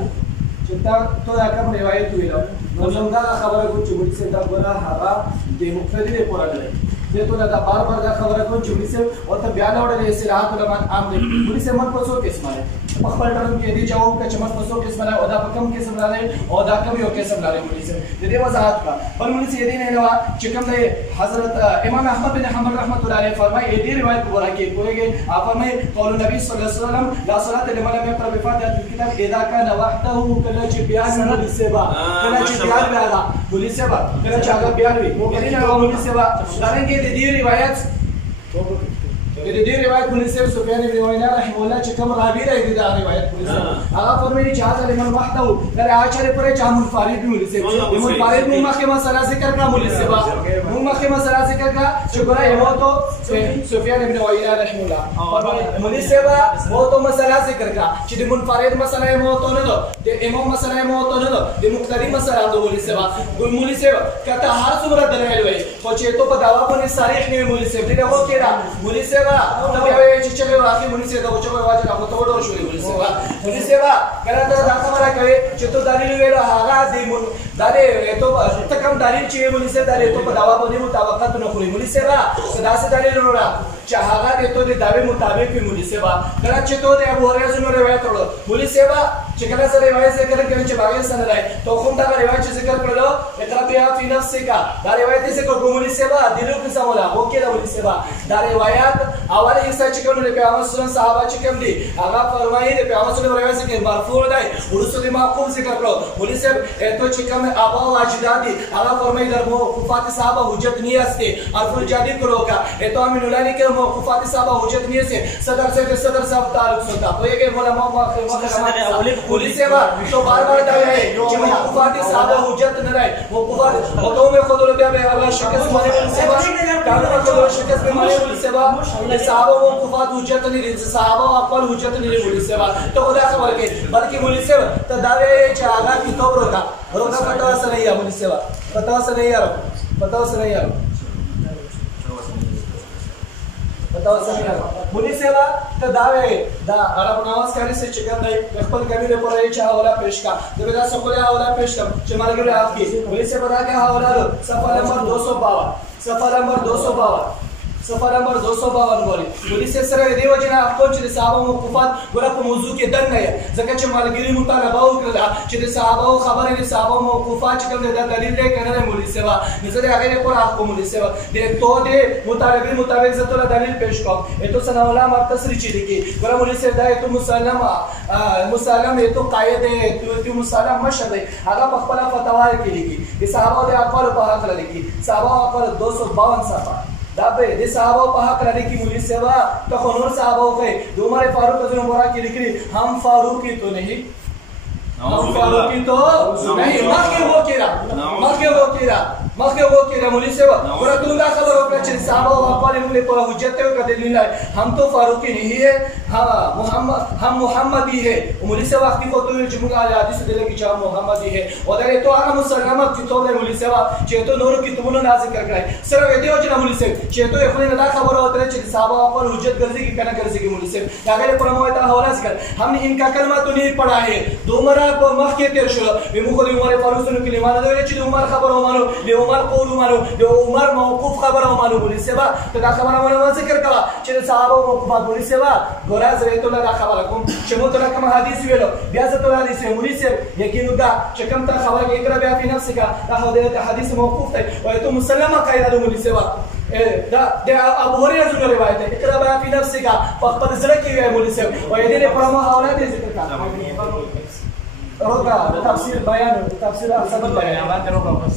چتا تو کم روایت ہوئی نو زمدا خبر کو چوبڑی سے دا بنا ہوا دے مقتدی دے پورا لے یہ تو دا بار بار دا خبر کو چوبڑی سے اور تو بیان اور اصلاحات علماء عام نے پوری سے من کو سو قسم ہے مخبر ٹرم کے دی جاؤ کہ چمت کو سو قسم ہے اور دا کم قسم لا لے اور دا کم یو قسم لا لے پوری سے دے وضاحت کا پر من سے یہ نہیں نوا چکم نے حضرت امام احمد بن حنبل رحمۃ اللہ علیہ فرمائے یہ روایت پورا کہ کوئی گئے آپ فرمائے قول نبی صلی اللہ علیہ وسلم لا صلاۃ لمن لم يقرأ بفاتحة الكتاب اذا كان وحده كلا بیان مولوی سیوا کلا چ بیان بیالا مولوی سیوا کلا چ اگر بیان وی وہ کہیں نہ مولوی سیوا داریں گے دی روایت دې روایت مولوی صاحب سفیان بن عیینه رحمه الله چې کوم راوی دی دا روایت مولوی صاحب هغه فرمایي چې هغه لمن وحده در اچره پر چا منفرد مولوی صاحب منفرد مو مخه مسله ذکر کړه مولوی صاحب مو مخه مسله ذکر کړه چې ګره یو تو سفیان بن عیینه رحمه الله مولوی صاحب وو تو مسله ذکر کړه چې د منفرد مسله مو تو نه ده د امام مسله مو تو نه ده د مقتدی مسله ده مولوی صاحب مولوی صاحب کته هر څومره دلایل وي خو چې ته په داوا باندې صریح نه مولوی صاحب دې هو کېدا مولوی صاحب نو بیا چې چې واقعي مولوی صاحب دا چې واجب هغه ته وډور شوې مولوی صاحب کله ته دا خبره کوي چې ته دلیل ویلو هغه دې دلیل ته کوم دلیل چې مولوی صاحب دلیل ته په داوا باندې مطابقت نه کوي مولوی صاحب صدا سے دلیل وروړه چې هغه دې ته د داوی مطابق وي مولوی صاحب کله چې ته د ابو هريره نو روایت وروړه مولوی صاحب چې کله سره روایت ذکر کوي چې باغ سره راي تو کوم دا روایت چې ذکر کړلو اقرا بیا فی نفسک دا روایت ذکر کوم مولوی صاحب دلیل کې سمولا اوکې دا مولوی صاحب دا روایت اوله حصہ چې کوم د پیغمبر صلی الله علیه صحابه چې کوم دي هغه فرمایي د پیغمبر صلی الله علیه وسلم کې مرفوع دی ورسره معقوم ذکر کړو مولوی صاحب ته چې کوم ابا او اجداد دي هغه فرمایي در موقوفات صحابه حجت نہیں ہے عرف الجادی کو روکا تو امین اللہ نے کہ موقوفات صحابه حجت نہیں ہے صدر صاحب تعلق ہوتا تو یہ کہ علماء مولوی صاحب تو بار بار دعوی ہے کہ موقوفات صحابه حجت نہ رہے موقوفات خودوں میں خود لوگ بھی اللہ شکست مانے مولوی صاحب کہا کہ شکست میں مانے مولوی صاحب صحابہ موقوفات حجت نہیں رہے صحابہ اقوال حجت نہیں رہے مولوی صاحب تو خدا خبر کے بلکہ مولوی صاحب تو دعوی ہے کہ آغا کتاب روکا پتہ سے نہیں ہے مولوی صاحب پتہ سے نہیں یار پتہ سے نہیں یار پتہ سے نہیں یار مولوی صاحب تو دعوی دا عرب نواز کاری سے چکن نہیں خپل کبیر پر ہے چا اولا پیش کا جب دا سکولے اولا پیش کر چمال گرے آپ کی مولوی صاحب بتا کہ اولا صفحہ نمبر 252 صفحہ نمبر 252 بولی مولوی صاحب سره دی وجنه خپل چې صحابه موقوفات ګره په موضوع کې دن نه ځکه چې مالګری مطالبه وکړه چې د صحابه خبره دي صحابه موقوفات چې کوم د دلیل نه کنه مولوی صاحب نظر هغه پر حق مولوی صاحب د تو د مطالبه مطابق زته دلیل پیش کوم ایتو سنا علماء تصریح چي دي ګره مولوی صاحب دا ایتو مسلم ایتو قائد ایتو مسلم مشهد هغه په خپل فتوا کې لیکي د صحابه د اقوال په حق لیکي صحابه اقوال 252 صفحه دا به د صحابه په حق لري کې مولوی صاحب ته نور صحابه خو د عمر فاروق رضی الله عنه کې لیکلي هم فاروقی تو نہیں हम फारूकी तो नहीं मक्के वो केरा मौली से पूरा तुमका खबर हो कि साहब अकबर ने पूरा हुज्जत है कहते नहीं हम तो फारूकी नहीं है हम मुहम्मदी है मौली से वक्त को तो जुमला हदीस दिले की चाह मुहम्मदी है और तो आना मुसलमान की तो मौली से चेतो नूर की तुमने नाज़िल कर गए सिर्फ ये हो जना मौली से चेतो इखने ना खबर होता है कि साहब अकबर हुज्जत गर्जी की कहना गर्जी की मौली से आगे पूरा मोहता हवाला जिक्र हमने इनका कलमा तो नहीं पढ़ा है दो मरा को مخکې تیر شو به موږ د عمر فاروق سره کلمات دا ویل چې د عمر خبره ومانو د عمر قول ومانو د عمر موقوف خبره ومانو مولوی صاحب ته دا خبره ونه ذکر کړه چې د صحابه موقوفات مولوی صاحب ګورا زه ته دا خبره کوم چې مو ته کوم حدیث ویلو بیا زه ته حدیث مولوی صاحب یقین دا چې کوم ته خبره کې اقرا بیا په نفس کا دا حدیث موقوف دی او ته مسلمه قاعده د مولوی صاحب دا ابو هريره څخه روایت ده اقرا بیا په نفس کا په خپل ځړ کې وی مولوی صاحب او دې په ما حواله دې ذکر کړه روکا تفسیر بیان تفسیر سبب بیان باندې روکا بس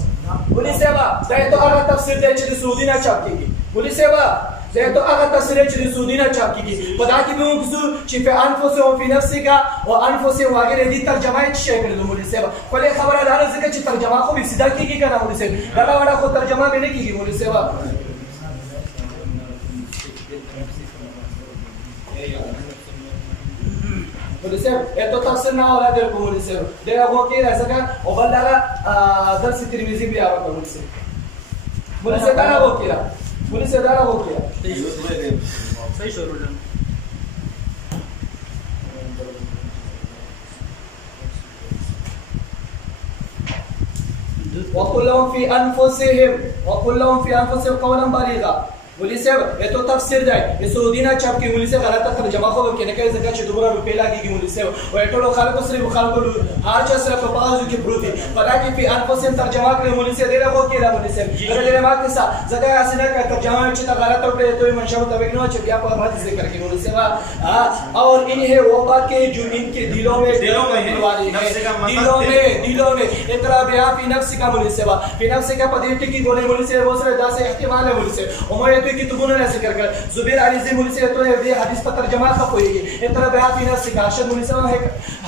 مولوی صاحب دا ته هغه تفسیر دی چې د سعودي نه چاپ کیږي مولوی صاحب دا ته هغه تفسیر چې د سعودي نه چاپ کیږي په دا کې به موږ چې په انفسه او په نفسه کا او انفسه وغیرہ دي ترجمه یې شي کړل مولوی صاحب په خبره ده ځکه چې ترجمه خو به سیده کیږي کنه مولوی صاحب دا وړه خو ترجمه به نه کیږي مولوی صاحب مولوی صاحب اته تفسیر نه اولاد کو مولوی صاحب دا هغه کې راځه او بل دا درس ترمذی بیا ورکړ مولوی صاحب مولوی صاحب دا هغه کې مولوی صاحب دا هغه کې صحیح شروع وكلهم في انفسهم قولا بليغا مولوی صاحب ته تفسیر دی سعودي نه چاپ کې مولوی صاحب غلطه ترجمه خو کې نه کوي ځکه چې دومره روپې لاګيږي مولوی صاحب او ټولو خلکو سره مخالفت هر چا سره په بازو کې پروت دي پدا کې په انفسهم ترجمه کړی مولوی صاحب ډیره خو کې دا مولوی صاحب ډیره ما کې ځکه اسنه کا ترجمه چې تا غلطه وکړي ته منشأ مطابق نه چې بیا په حدیث ذکر کې مولوی صاحب اور انہیں وہ بات کہ جو ان کے دلوں میں رہنے والی ہے دلوں میں اقرا بیا فی نفس کا مولوی صاحب فی نفس کا پدیت کی بولے مولوی صاحب وہ سره داسې احتمال ہے مولوی صاحب او ته کتابونه نه ذکر کړ زبیر علیزی مولوی سے تو یہ حدیث پر ترجمہ کا ہوئے اتنا بیان فی نفس کا ارشد مولوی صاحب ہے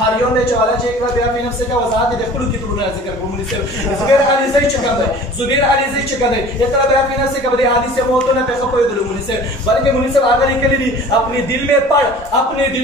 ہریون نے چوالا چ ایک بیان فی نفس کا وضاحت دے خلو کتابونه نه ذکر مولوی سے زبیر علیزی چکم ہے زبیر علیزی چکم ہے اتنا بیان فی نفس کا بدی حدیث سے موت نہ پہ کوئی دل مولوی سے بلکہ مولوی سے اگر نکلی اپنے دل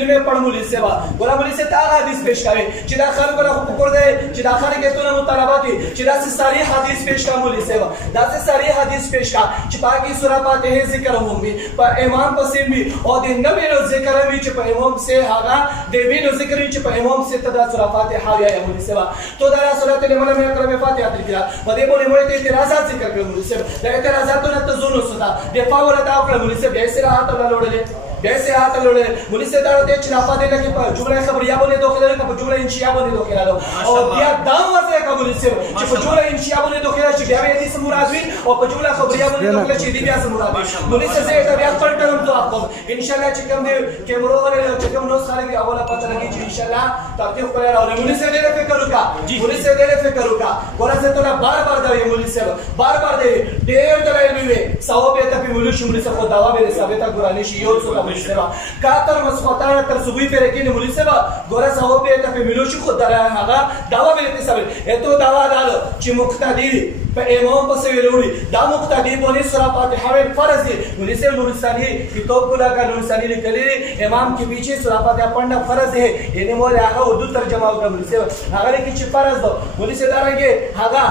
میں پڑھ مولوی سے بولا مولوی سے تعالی حدیث پیش کرے چدا خان کو پکڑ دے چدا خان کے تو نہ مطالبہ کی چدا سے ساری حدیث پیش کا مولوی سے دا سے ساری حدیث پیش کا چپا کی سورہ فاتحہ ذکر ہوں بھی پر امام پسیم بھی اور دین نبی نو ذکر بھی چپا امام سے ہاگا دیوی نو ذکر بھی چپا امام سے تدا سورہ فاتحہ یا مولوی سے تو دا سورہ تلمل میں اکرم فاتحہ تکرا ودی بولی موی تے اعتراضات ذکر کر مولوی سے دا اعتراضات نہ تزونو سدا دفاع ولا تا مولوی سے ایسے ہاتھ لوڑے جیسے ہاتھ لوڑے مولوی سے دار تے چنافا دے لگے پر جملہ خبریہ بنے دو کھلا دو جملہ انشاء بنے دو کھلا دو اور دیا دام ورتے کا مولوی سے چ جملہ انشاء بنے دو کھلا چ بیا حدیث مراد وی اور جملہ خبریہ بنے دو کھلا چ دی بیا مراد مولوی سے تے بیا پلٹن تو آپ کو انشاءاللہ چکم دے کیمرو والے چکم نو سارے کی اولا پتہ لگی چ انشاءاللہ تاکہ کرے اور مولوی سے دے فکر کا مولوی سے دے فکر کا گورا سے تو بار بار دے مولوی سے بار بار دے دیر دے وی ثواب تے مولوی شمول سے خدا وا میرے ثابت قرآن شیو سو مولوی سے کاتر مسخوتانه تر صبحی پر کې مولوی سبا ګوره ثواب ته په ملو شو خود درا هغه داوا ملته سبا اته داوا دالو چې مقتدی په امام پسې ویلوړي دا مقتدی بونې سورہ فاتحہ فرض دی مولوی سے نورستانی کتاب بولا کا نورستانی لیکلی امام کے پیچھے سورہ فاتحہ پڑھنا فرض ہے یعنی مولا هغه اردو ترجمه وکړه مولوی سے هغه کې چې فرض دو مولوی سے دارنګه هغه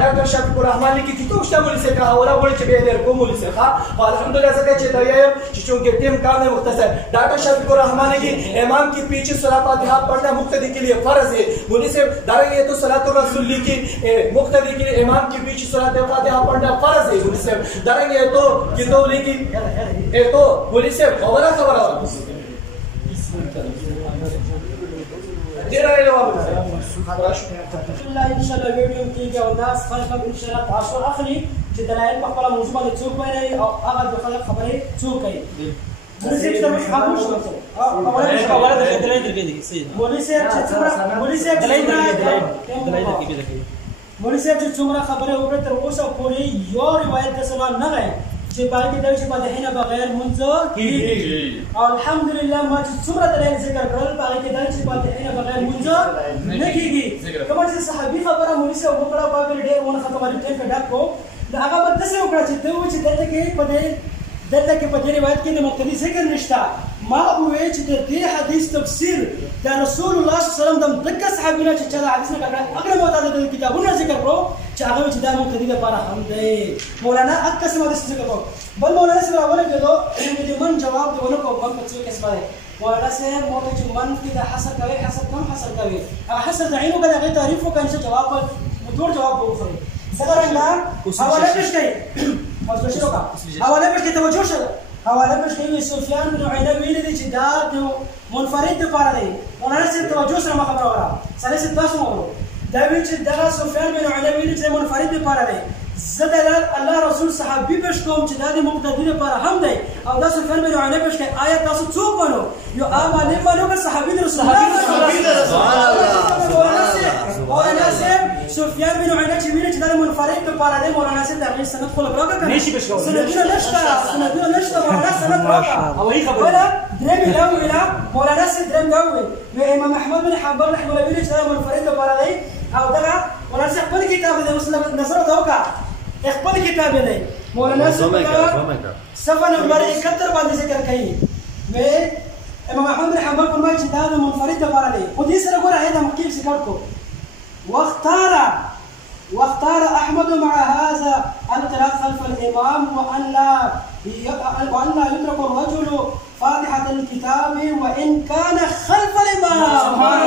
ډاکټر شفیق الرحمن کی کتاب شته مولوی سے کا حواله وړي چې به در کو مولوی سے ها الحمدلله زکه چې دا یې چې چونکه ټیم کام ہے مختصر ڈاکٹر شفیق الرحمن کی امام کے پیچھے سورہ فاتحہ پڑھنا مقتدی کے لیے فرض ہے مولوی سے دارنگے تو صلاۃ الرسول کی مقتدی کے لیے امام کے پیچھے سورہ فاتحہ پڑھنا فرض ہے مولوی سے دارنگے تو کتاب لکھی تو مولوی سے خبر دے رہے لو الله ان شاء الله ویډیو کې او ناس خلک ان شاء الله تاسو اخلي چې دلایل په خپل موضوع باندې څوک وایي او هغه د خلک خبرې څوک کوي مولوی صاحب ته خاموش اوسئ اوله د دلایل درکې دي مولوی صاحب چې څومره خبره وکړه تر اوسه پورې یو روایت د سلام نه غي چې باقي د چې باندې نه بغیر منځ کیږي الحمدلله ما چې څومره دلایل ذکر کړل باقي د چې باندې نه بغیر منځ نه کیږي کوم چې صحابي خبره مولوی صاحب وکړه باقي ډېر ونه ختمه ټیم کې ډاکو دا هغه به تاسو وکړه چې دوی چې دلته کې په دې روایت کې د مقتدی ذکر نشته ما وې چې د دې حدیث تفسیر د رسول الله صلی الله علیه وسلم د دغه صحابینو چې چا حدیث نه کړه اگر موته د کتابونو ذکر کړو چې هغه چې د مقتدی لپاره هم دی مولانا اکه سم د ذکر کړو بل مولانا سره اوله کېدو د من جواب دیونه کو په څه کې سپاره مولانا سره موته چې من کې د حسد کوي حسد کم حسد کوي هغه حسد عینو کړه هغه تعریف وکړي چې جواب مدور جواب وکړي څنګه حواله پېښکې او څه شو کا حواله پېښکې توجه شوه حواله پېښکې سفیان بن عینه ویل دي چې دا منفرد لپاره دی مولانا سره توجه سره خبره وکړه سره ست تاسو مو دا وی چې دا سفیان بن عینه ویل چې منفرد لپاره دی زدل الله رسول صحابي پېښ کوم چې دا د مقتدی لپاره هم دی او دا سفیان بن عینه پېښ کې آیا تاسو څوک ونو یو امانه ونو که صحابي رسول الله مولانا سره سفیان بن عینه چې ویل چې دا منفرد لپاره دی مولانا سره دغه سند خپل راکړه نشي پېښ کوم سندونه نشته مولانا سند راکړه او هی خبره درې ویلا مولانا سره درې دا وی امام احمد بن حنبل رحمه الله ویل چې دا منفرد لپاره دی او دغه مولانا سره خپل کتاب دی مسلم نظر دا وکړه خپل کتاب دی مولانا صفحه نمبر 71 باندې ذکر کوي وی امام احمد بن حنبل فرمایي چې دا منفرد لپاره دی خو دې سره ګوره هدا مخکې ذکر کو واختار احمد مع هذا القراءة خلف الامام وان لا يترك الرجل فاتحة الكتاب وان كان خلف الامام سبحان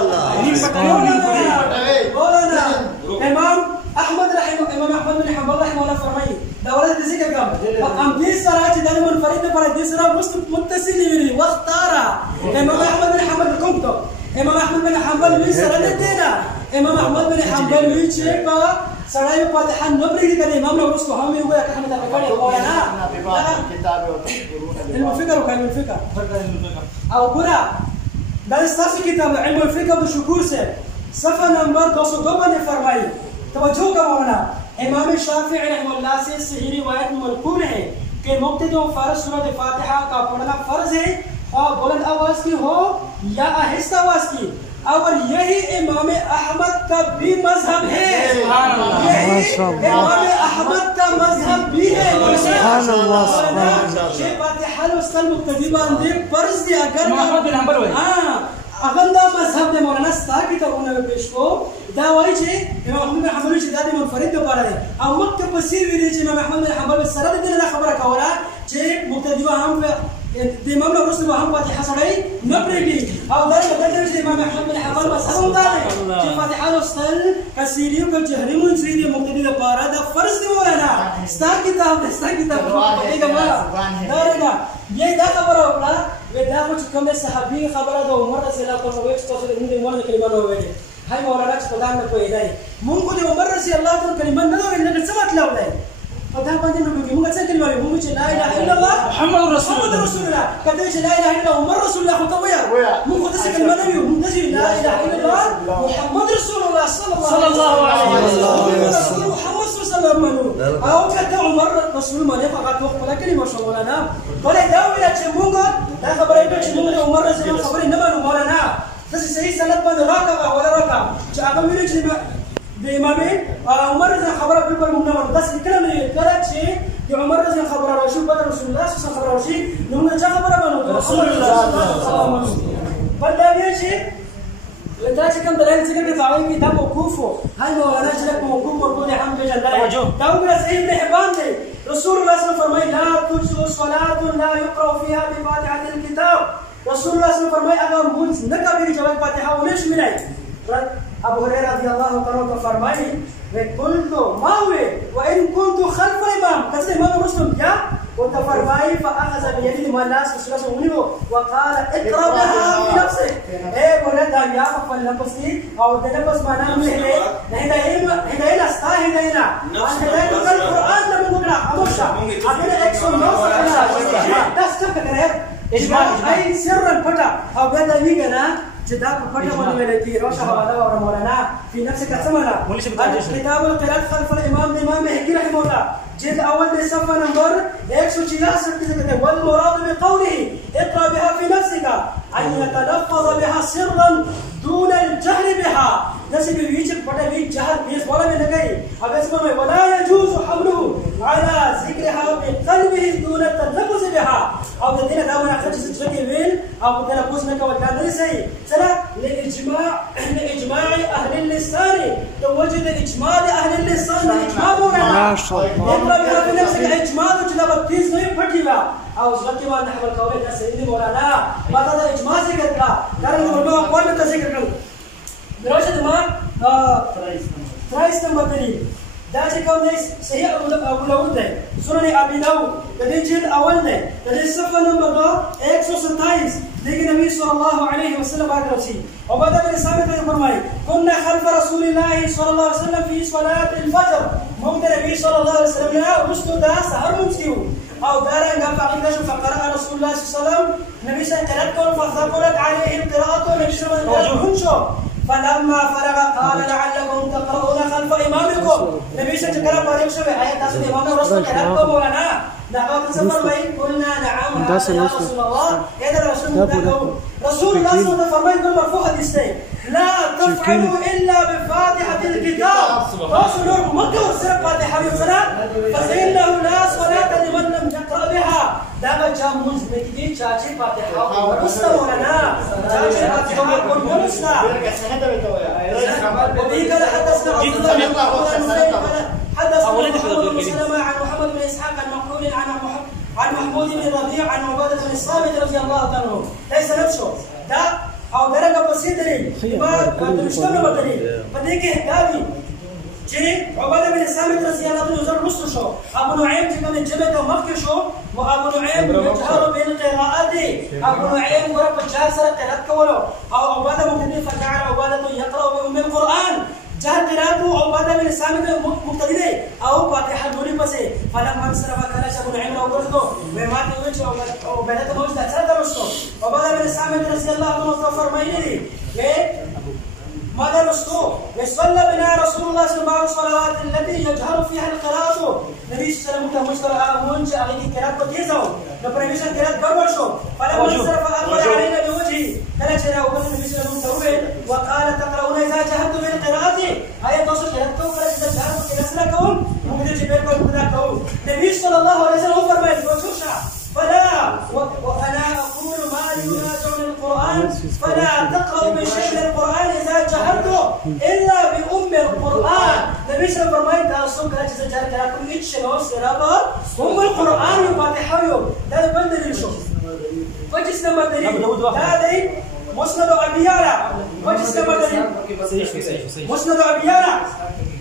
الله امام احمد بن حنبل رحمه الله فرمایي دا ولته ذکر کوم ام دې سره چې د منفرد لپاره دې سره متصل وي واختار امام احمد بن حنبل کوم ته امام احمد بن حنبل وی سره نه دینا امام احمد بن حنبل وی چې په سړی په فاتحه نه پرېږدي کنه امام نو رسو هم یو که احمد په کړي او نه کتاب علم الفقه وكان الفقه او ګورا دا ستاسو کتاب علم الفقه د شکور سے صفحه نمبر 202 باندې فرمایي توجه کوونه امام شافعی رحمہ اللہ سے صحیح روایت منقول ہے کہ مبتدی و فرض سورۃ فاتحہ کا پڑھنا فرض ہے، اور بلند آواز کی ہو یا آہستہ آواز کی، اور یہی امام احمد کا بھی مذہب ہے، یہی امام احمد کا مذہب بھی ہے۔ سبحان اللہ۔ یہ فاتحہ لوستل مقتدی باندې فرض دی، اگر محمد بن حنبل وایي اگر دا مذهب د مولانا ستا کتابونه پیش کو دا وایي چې امام احمد بن حنبل چې دا د منفرد لپاره دی، او مکه په سیر ویلي چې امام احمد بن حنبل سره د دې خبره کوله چې مقتدی به هم د امام له وروسته به هم فاتحه سړی نه پرېږدي، او دا بدل چې امام احمد بن حنبل مذهب هم دا دی چې فاتحه لوستل که سیري او که جهري مونځ وي د مقتدي لپاره دا فرض دی مولانا ستا کتاب دی، ستا کتاب پوهېږه ما دا یہ دا خبر وکړه دا خو چې کومه صحابي خبره د عمر رضی الله عنه وایي چې تاسو د دې مولانه کلمه نه وایي، هاي مولانا چې په دا نه پوهېدای مونږ خو د عمر رضی الله عنه کلمه نه وایي، لکه څه مطلب دی په دا باندې نو موږ څه کلمه وایو؟ موږ چې لا اله الا الله محمد رسول الله، کله چې لا اله الا عمر رسول الله خو ته وایې موږ خو داسې کلمه نه وایو، موږ داسې لا اله الا الله محمد رسول الله صلی الله علیه وسلم محمد صلی الله علیه وسلم، او کته عمر رسول الله فقط وخت په کلمه شو مولانا ولې دا ویل چې موږ دا خبره کوي چې موږ د عمر رضی الله خبرې نه منو مولانا، داسې صحیح سند باندې راکړه ولا راکړه چې هغه ویل چې د امام عمر رضی الله خبره بالکل موږ نه منو، داسې کله نه کله چې د عمر رضی الله خبره راشي په رسول الله صلی الله علیه وسلم خبره راشي نو موږ څه خبره منو؟ رسول الله صلی الله علیه وسلم. بل دا ویل چې دا چې کوم دلایل ذکر کړي هغه کې دا موقوف وو، هاي مولانا چې موقوف مرفوع هم پیژندل دا وګوره صحیح ابن حبان دی، رسول الله صلی الله علیه وسلم فرمایي لا تجوز صلاة لا يقرأ فيها بفاتحة الكتاب، رسول الله صلی الله علیه وسلم فرمایي اگر مونځ نه کوي چې فاتحه ونه شملای، ابو هريره رضی الله عنه فرمایي وقلت ما هو وان كنت خلف الامام، کله امام رسول بیا وتفرمایي فاخذ بيد الملاس رسول الله صلی الله علیه وسلم وقال اقرا بها بنفسك، اے بولد یا خپل نفس او د نفس معنا نه هدايه استا هدايه هدايه القران له موږ امشا اگر 109 دا څه کوي اجماع ای سرا پټا او دا وی کنه چې دا په پټه باندې ویل کېږي راشه حواله او مولانا په نفسك څه کتاب القراءة خلف الامام د امام حقی رحمه الله جلد اول د صفحه نمبر 166 کې ذکر والمراد بقوله اقرا بها في نفسك ان يتلفظ بها سرا دون الجهر بها، داسې به وي چې پټه وي جهر بیس والا به نه کوي، هغه څه کوي ولا يجوز حمله على ذكرها بقلبه دون التلفظ بها، او د دې نه دا ونه چې څه کې ویل او د تلفظ نه کول دا نه صحیح سره لاجماع اهل اللسان، توجد اجماع اهل اللسان اجماع مولانا اقرا بها في نفسك اجماع چې دا بتیز نه پټي وا او ځکه باندې حمل کوي دا صحیح دی مولانا، ما دا اجماع ذکر کړه کارن علماء اقوال ته ذکر کړل درجه ما پرایس نمبر دلیل دا چې کوم دی صحیح ابو داود دی، سنن ابي داود د دې جلد اول دی د دې صفحه نمبر 127 لیکن نبی صلی الله علیه وسلم راځي او بعد د ثابت فرمایي كنا خلف رسول الله صلی الله علیه وسلم في صلاه الفجر، موږ د نبی صلی الله علیه وسلم نه ورستو دا سحر مونږ او دارنګه فقره فقره رسول الله صلی الله علیه وسلم نبی صلی الله علیه وسلم فثقلت عليهم قراءته نبی صلی الله علیه وسلم فلما فرغ قال لعلكم تقرؤون خلف امامكم، نبی صلی الله علیه وسلم فارغ شوی آیات تاسو د امام رسول قرات کوم مولانا دا هغه څه فرمایي قلنا نعم يا رسول الله اذا رسول الله صلی الله علیه وسلم فرمایي کوم مرفوع حدیث دی لا تفعلوا الا بفاتحه الكتاب، رسول مکه سره فاتحه سره فانه لا صلاه لمن لم يقرا بها، دا چا مونږ نکدي چا چې فاتحه ورسته مولانا چا چې فاتحه ورسته وبه قال حدثنا عن محمد بن اسحاق عن مقبول عن محمود بن ربيع عن عباده بن الصامت رضي الله عنه ليس نفسه دا او درجه بسيطه دلیل ما دمشقونه بدلیل په دې کې دا دي چې عباده بن الصامت رضی الله عنه زر رسل شو، ابو نعیم چې کوم جبه ته مخکې شو و ابو نعیم يجهر بالقراءات، ابو نعیم ور په چا سره قرات کولو او عباده مبتدی فجعل عباده يقرا بام القران جهر قرات عباده بن الصامت مبتدی او فاتحه نوري پسې فلما انصرف کله چې ابو نعیم راوګرځو و ما ته وچ او عباده موږ ته څه درشو عباده بن الصامت رضی الله عنه فرمایلی ماذا نستو يصلى بنا رسول الله صلى الله عليه وسلم الصلوات التي يجهر فيها القراءة النبي صلى الله عليه وسلم مشترى منج عليه قراءة بتيزو نبرميشن قراءة قرب شو فلما انصرف أقبل علينا بوجهه كلا جرى وقال النبي صلى الله عليه وسلم وقال تقرؤون إذا جهرتم بالقراءة آية توصل قراءتكم فلا إذا جهرتم إلى سلكم ممكن جبالكم ومداكم النبي صلى الله عليه وسلم فرمى وشوشع فلا وأنا أقول ما ينازع من القرآن فلا تقرأوا من شيء من القرآن إذا جهرتم إلا بأم القرآن النبي صلى الله عليه وسلم تعصب كلا جزء جهر كلاكم إتشنو سرابا أم القرآن وفاتحة ده بندل الشوف وجس نمبر دليل هذه مسند أبي يعلى وجس نمبر دليل مسند أبي يعلى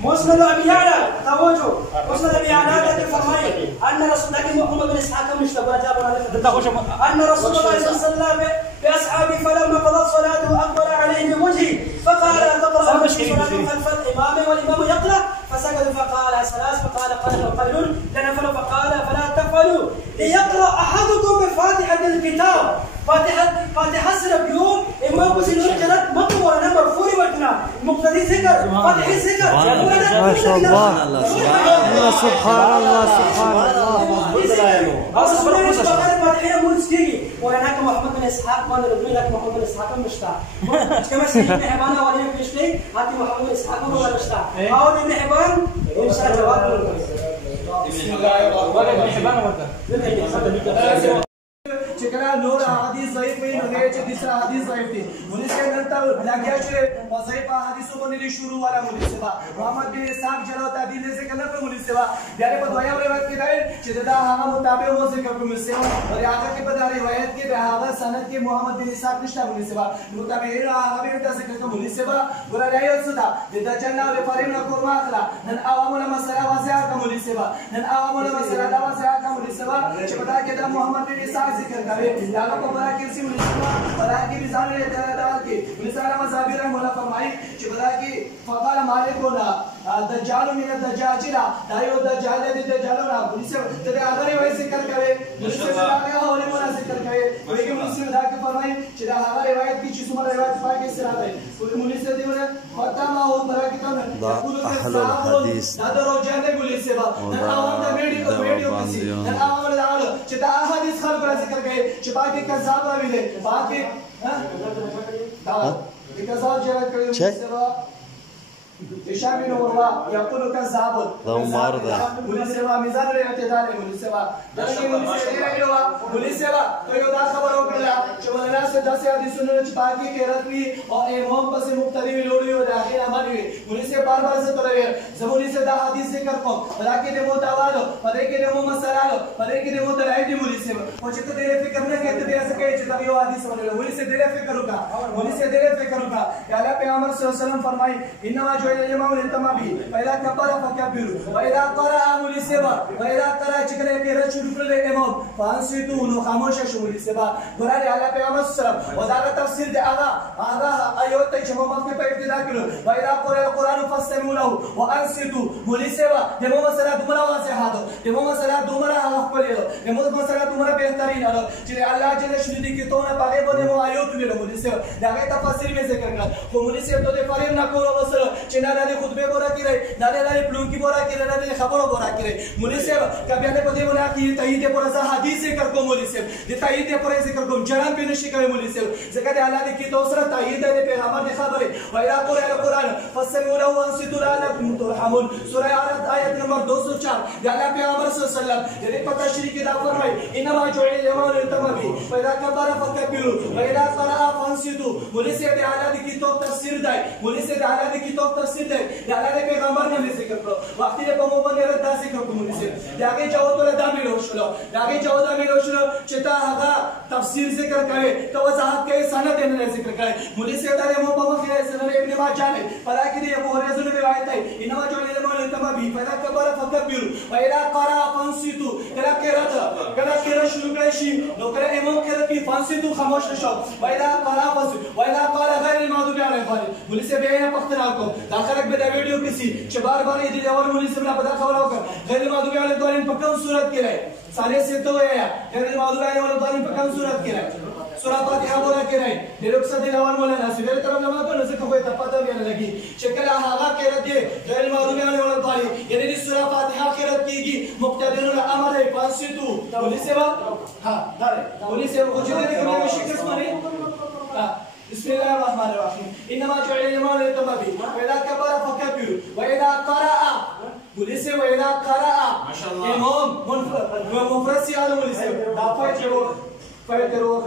مسند أبي يعلى توجه مسند أبي يعلى هذا فرمائي أن رسول الله محمد بن إسحاق مشتبه أن رسول الله صلى الله عليه وسلم بأصحابه فلما قضت صلاته أقبل عليه بوجهه فقال تقرأ صلاة خلف الإمام والإمام يقرأ فسجدوا فقال ثلاث فقال قائل لنفلوا فقال فلا تفعلوا ليقرأ أحدكم بفاتحة الكتاب فاتحة سنة يوم إمام بسنون جلت مطمور أنا مرفوع وجنا مقتدي ذكر فاتحة ذكر ما شاء الله سبحان الله سبحان الله وهناك محمد بن إسحاق وانا ربنا لك محمد بن إسحاق مشتاق كما سيدنا حبانا ولينا في شيء هاتي محمد بن إسحاق ولا مشتاق هاو ابن حبان إن شاء الله جواب بسم الله الرحمن الرحيم چکنا نور حدیث ضعیف نہیں ہوئے چ دوسرا حدیث ضعیف تھی منیس کے ننتر لگیا چھ ضعیف حدیثوں کو نہیں شروع والا منیس سے محمد بن اسحاق جلو تعدیل سے کنا پر منیس سے یعنی بدوایا روایت کی ہے چ دا ہم مطابق وہ ذکر کو منیس سے اور آگے کی بتا روایت کی بہاوا سند کے محمد بن اسحاق نشتا منیس سے مطابق یہ ہمیں بتا ذکر کو منیس سے گرا رہے صدا دا جنہ و فریم نہ قرما اخلا نن عوام المساله واسعه کا منیس سے نن عوام المساله دا واسعه کا منیس سے چ بتا کہ دا محمد بن اسحاق ذکر یہاں کو بڑا کسی منصفہ بڑا کی مثال ہے تعالی کی مثال مذہبی رحمہ اللہ فرمائی کہ بڑا کی فقال مالکنا دجال من الدجاجلا دایو دجال دے دجالنا پولیس تے اگر وے ذکر کرے پولیس سے آگے اور منا ذکر کرے وہ کہ مسلم دا کہ فرمائی کہ ہا روایت کی چیز مر روایت پاک کے سرا ہے پولیس سے دیونے ختم ہو بڑا کی تم اہل الحدیث دا روجہ دے پولیس سے با عوام دا ویڈیو کسی عوام دا چتا حدیث خلق کا ذکر کرے چپا کے کذاب راوی باقی یہ کذاب جرا کرے مسلم هشام بن عروة يقول كذاب مناسبة ميزان الاعتدال مناسبة لكن مناسبة تو يودا خبر ہو گیا جو الناس دس حدیثوں نے باقی کے رتوی اور امام پس مقتدی لوڑی ہو داخل ہماری مناسبة بار بار سے کرے زمانی سے دا حدیث ذکر کو بلاکی دے متوالو پدے کے دے مسالو پدے کے دے متلائد مناسبة او چت دے فکر نہ کہتے بھی ایسا کہ چتا یہ حدیث بنے مناسبة دے فکر کا مناسبة دے فکر کا یا اللہ پیغمبر صلی اللہ علیہ وسلم فرمائے انما جو الامام التمابي فإذا كبر فكبروا وإذا قرأ مناسبة وإذا قرأ چکنے کے رچ رکل امام فانصتوا نو خاموش شو مناسبة قرآن اللہ پیغمبر صلی اللہ علیہ وسلم وذا تفسیر دے آغا آیات تے جمع مکہ پہ ابتدا کرو وإذا قرأ القرآن فاستمعوا له وانصتوا مناسبة دمو مسئلہ دومرا واضح ہادو دمو مسئلہ دومرا حق پڑے دمو مسئلہ دومرا بہترین ہادو چلے اللہ جل شدی کی تو نہ پاگے بنے مو آیات لے مناسبة داغے تفسیر میں ذکر کر وہ مناسبة تو دے فریم نہ کرو وصل چنا خطبے بورا کی رہے دانے دانے پلون کی بورا کی رہے دانے خبروں بورا کی رہے مناسب کبھی آنے پدے بنا کی تحیتہ پر ایسا حدیث ذکر کو مناسب یہ تحیتہ پر ذکر کو جنان پہ نشی کرے مناسب ذکر اللہ نے کی توسرہ تحیتہ نے پیغمبر نے خبر ہے وَإِذَا قُرِئَ الْقُرْآنُ فَاسْتَمِعُوا لَهُ وَأَنصِتُوا لَعَلَّكُمْ تُرْحَمُونَ سورہ آیت آیت نمبر 204 یا اللہ پیغمبر صلی اللہ علیہ وسلم یہ پتہ شریح کی دا فرمائے انما جُعِلَ الْإِمَامُ لِلْتَمَّمِ فَإِذَا كَبَّرَ فَكَبِّرُوا وَإِذَا قَرَأَ فَأَنصِتُوا مناسب اللہ کی تو تفسیر دے مناسب اللہ کی تو تفسیر دے یا اللہ نے پیغمبر نے ذکر کرو وقتی نے پمو بنے ردا ذکر کو مناسب لاگے جاو تو ردا ملو شلو لاگے جاو دا ملو شلو چتا ہا تفسیر ذکر کرے تو وضاحت کے سند نے ذکر کرے مناسب دار مو پمو کے سند ابن ماجہ نے پڑھا کہ یہ ابو ہریرہ نے روایت ہے انما جو نے مول تمبی فلا کبر فکبر وإذا قرأ فانصتوا کلا کہ شروع کرے شی نو کرے امام کہ کی فانصتوا خاموش شو وإذا قرأ وإذا قال غير المغضوب عليهم مناسب ہے پختنا کو داخلك بدا ویڈیو کسی چبار بار یہ دیوار مناسب نہ پتہ خبر ہو کر غیر المغضوب علیہم پر کم صورت کی رہے سالے سے تو ہے غیر المغضوب علیہم پر کم صورت کی رہے سورہ فاتحہ بولا کہ نہیں دلوک سے دلاور مولانا سویل طرف نماز تو نزد کوئی تپتا بھی نہ لگی شکل آغا کے رد یہ غیر معلومی آنے والا داری یعنی دی سورہ فاتحہ کے رد کی گی مقتدین الامر ہے پانسی تو بولی سے بات ہاں دارے بولی سے وہ جنہیں دیکھنے میں شکست مانی بسم الله الرحمن الرحيم انما جعل الامام ليتم به واذا كبر فكبروا واذا قرأ بوليس واذا قرأ ما شاء الله امام مفرسي على بوليس دافع جرو فيترو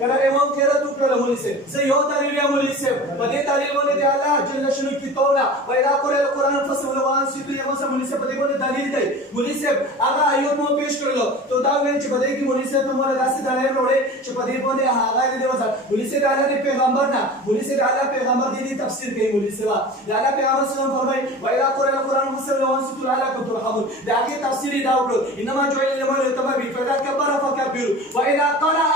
کله امام کړه تو کله مولوی سے زيو تعلیل یا مولوی سے پدې تعلیل باندې الله جل شانو کی تولا وایدا قرآن فصل وان سی ته امام سے مولوی سے پدې باندې دلیل دی مولوی سے هغه ایوب مو پیش کړلو تو دا وین چې پدې کې مولوی سے تمہارا داسې دلیل وروړي چې پدې باندې هغه دې وځه مولوی سے الله پیغمبر نه مولوی سے الله پیغمبر دې تفسیر کوي مولوی سے الله پیغمبر صلی الله علیه وسلم فرمایي وایدا قرآن فصل وان سی ته الله کو ترحمون دا کې تفسیر دا وکړو انما جوړ الامام تبابي فدا کبر فکبر وایدا قرأ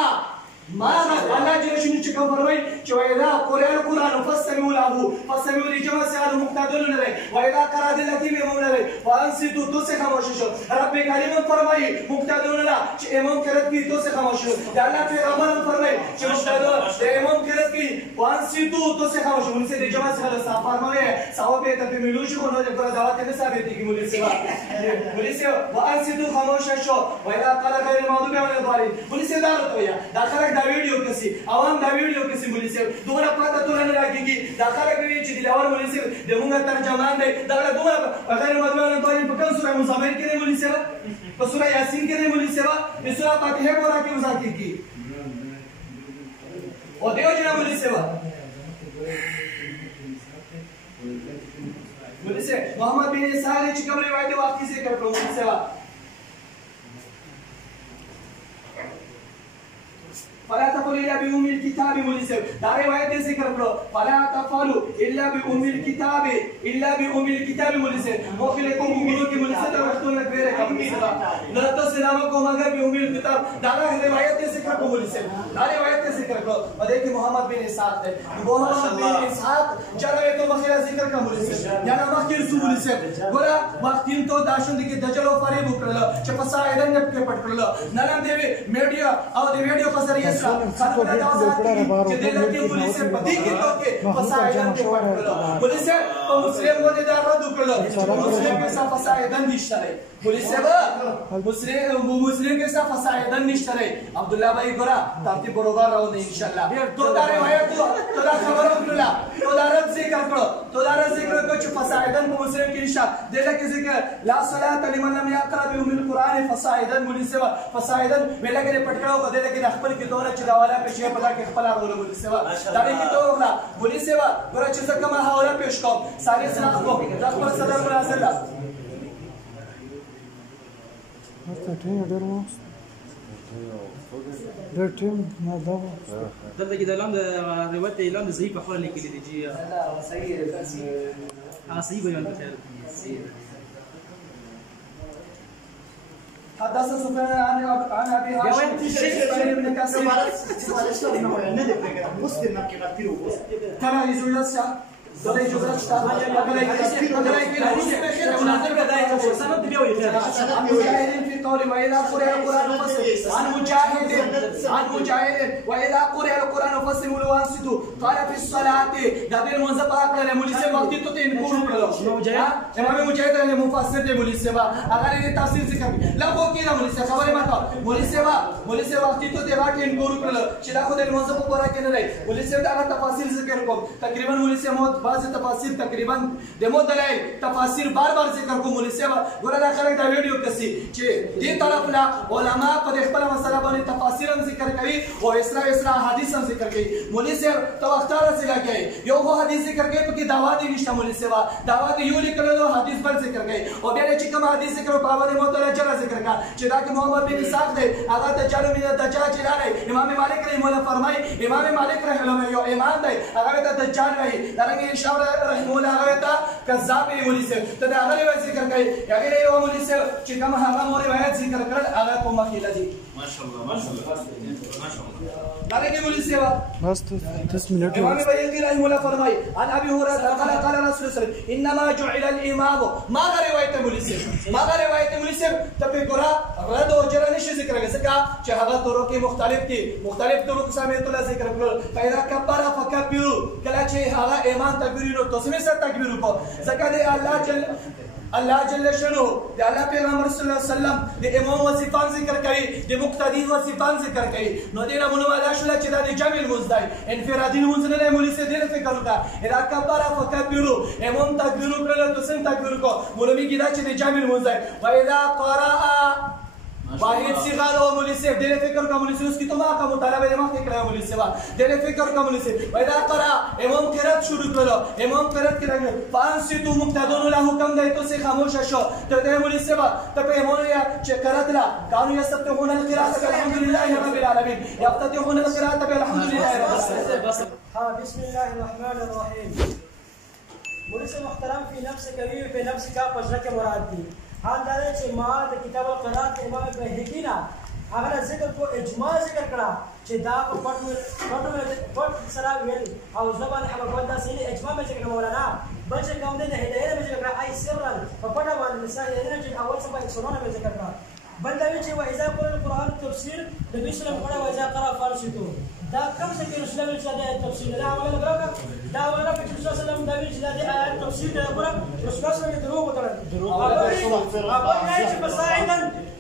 ما الله جل شانو چې کوم فرمایي چې وایدا قرآن فاستمعوا له فاستمعوا لجمع سال مقتدون نه وایدا قرأ التي امام نه وانصتوا تو سے خاموش شو رب کریم فرمایي مقتدون نه چې امام قرأت کی تو سے خاموش شو الله پیغمبر فرمایي چې مقتدون امام قرأت کی وانصتوا تو سے خاموش شو سے جمع سال صاحب فرمایي صاحب ته ملو شو نو پر دعوت نه ثابت کی مولوی سے وانصتوا خاموش شو وایدا قرأ غیر المغضوب علیهم الضالین مولوی سے دا دا ویډیو کسي عوام دا ویډیو کسي مولوی صاحب دومره پته ټول نه راګيږي دا خلک وی چې دلاور مولوی صاحب د موږ ترجمان دی دا دومره غیر مدونه په کوم سورہ مزمل کې مولوی صاحب په سورہ یاسین کې مولوی صاحب په سورہ فاتحه پورا کې وځي کی او دیو جنا مولوی صاحب مولوی صاحب محمد بن اسحاق چې کوم روایت واقعي ذکر کړو مولوی صاحب فلا تقل الا بأم الكتاب مولسم دا روایت ذکر کړو فلا تقولوا الا بأم الكتاب مولسم موخله کوم ګورو کې مولسم ته وختو نه غیر کم کیږي نه تاسو سلام کوم مگر بأم الكتاب دا روایت ذکر کړو مولسم دا روایت ذکر کړو باندې کې محمد بن اسحاق ده محمد بن اسحاق چلوي ته مخه ذکر کړو مولسم یا نه مخکې رسول مولسم ګور وختین ته داشند کې دجل او فریب وکړل چې فسایدن نه پټ کړل نن دی میډیا او دی ویډیو په ذریعہ خلق دا چې د لکه مولوی سے پدې کې تو کې فسایدن کې پټ مولوی سے په مسلم باندې دا رد وکړل مسلم کې څه فسایدن نشته مولوی سے مسلم کې څه فسایدن نشته عبد الله بھائی ګورا ترتیب برابر راو نه ان شاء الله تو دا روایت تو دا خبر وکړه تو دا رد ذکر کړو تو دا رد ذکر کړو چې فسایدن په مسلم کې نشته د لکه ذکر لا صلاه لمن لم يقرأ بأم القرآن فسایدن مولوی سے فسایدن ولګره پټ کړو د لکه خپل کې دوره چې دا والا پېښه په دا کې خپل اړول مولوی سیوا دا دې ته وکړه مولوی سیوا ګوره چې څنګه ما حواله پېښ کوم ساري سره کوم دا خپل صدر مناظر ده ورته ټیم ډېر ډېر ټیم ما دا دلته کې د اعلان د روایت اعلان د صحیح په خوا لیکلي دي چې صحیح ده صحیح بیان کړی حدثنا سفيان عن ابي هاشم بن كثير ترى يزوج زده اجازه شته اگر مناظر بدای سند بیا وي مجاهدين في قول واذا قرئ القران فاستمعوا عن مجاهد واذا قرئ القران فاستمعوا وانصتوا قال في الصلاه دا د منځ په کړه مولوی سے وخت ته ته انکور کړو امام مجاهد له مفسر دی مولوی سے اگر یې تفسیر ذکر لا کو کې مولوی سے خبره ماته مولوی سے وخت ته ته واټ انکور کړو چې دا خو د منځ په پورا کې نه دی مولوی سے دا تفاصیل ذکر کوم تقریبا مولوی سے موت بعض تفاسیر تقریبا د مو دلایل تفاسیر بار ذکر کوم مولوی سے ګوره دا خلک دا ویډیو کسي چې دې طرف لا علما په خپل مسله باندې تفاسیر هم ذکر کوي او اسرا حدیث هم ذکر کوي مولوی سے تو اختار سره کوي یو هو حدیث ذکر کوي په کې دعوا دي نشته مولوی سے دعوا دي یو لیکلو حدیث پر ذکر کوي او بیا چې کوم حدیث ذکر په باندې مو ته جره ذکر کا چې دا کې محمد بن اسحاق دی هغه د چالو مینه د چا چې لاره امام مالک رحمه الله فرمای امام مالک رحمه الله یو امام دی هغه ته دجال وایي درنګ انشاء رحمه الله هغه ته کذاب مولوی سے ته دا هغه ذکر کوي هغه یو مولوی سے چې کوم هغه مو روایت ذکر کړل هغه په مخې لدی ماشاءالله درنګ مولوی سے بس 10 منټ امام بيهقي رحمه الله فرمای عن ابي هريره قال قال رسول الله صلى الله عليه وسلم انما جعل الامام ما روایت مولوی سے ته په ګورا رد او جره شي ذکر کوي ځکه چې هغه طرق مختلف دي مختلف طرق سمیت الله ذکر کړل پیدا کبر فکبروا کله چې هغه ایمان تکبیر نو تاسو یې سره تکبیر وکړه ځکه د الله جل شانه د الله پیغمبر صلی الله علیه وسلم د امام وظیفان ذکر کوي د مقتدی وظیفان ذکر کوي نو دې رمونو والا شول چې د جمع المزدای انفرادي مونږ نه مولوی سي دې فکر وکړه اذا كبر فكبروا امام تکبیر وکړل تاسو تکبیر وکړه مولوی کیدا چې د جمع المزدای و اذا قرأ واحد صيغه او مولوی سي دې فکر کوم مولوی سي اس کی تو ما کا مطالبه دې ما فکر ہے مولوی سي دې فکر کوم مولوی سي و اذا قرأ امام قرات شروع کړو امام قرات کړه فانصتوا مقتدون له حکم دی تو سي خاموش شو ته دې مولوی سي ته په امام یا چې قرات لا كانوا يستفتحون القراءه الحمد لله رب العالمين يفتتحون القراءه بالحمد لله رب العالمين بسم الله الرحمن الرحيم مولوی سي محترم في نفسك وفي نفسك پجره کې مراد دي حال دا چې ما د کتاب القرات امام بهقي نه هغه ذکر کو اجماع ذکر کړه چې دا په پټ سره ویل او زبان حبب دا سړي اجماع مې ذکر مولانا بل چې کوم د هدايه مې ذکر کړه اي سرا په پټه باندې مثال یې نه چې اول څه باندې سنونه مې ذکر کړه بل دا چې واذا قرأ القرآن تفسير نبی صلی الله علیه وسلم واذا قرأ فارسیتو دا کوم څه کې رسول الله صلی الله علیه وسلم تفسیر دا عمل غره دا ولا په رسول الله صلی الله علیه وسلم دا ویل چې دا آیات تفسیر دا غره رسول الله صلی الله علیه وسلم دروغ وتړل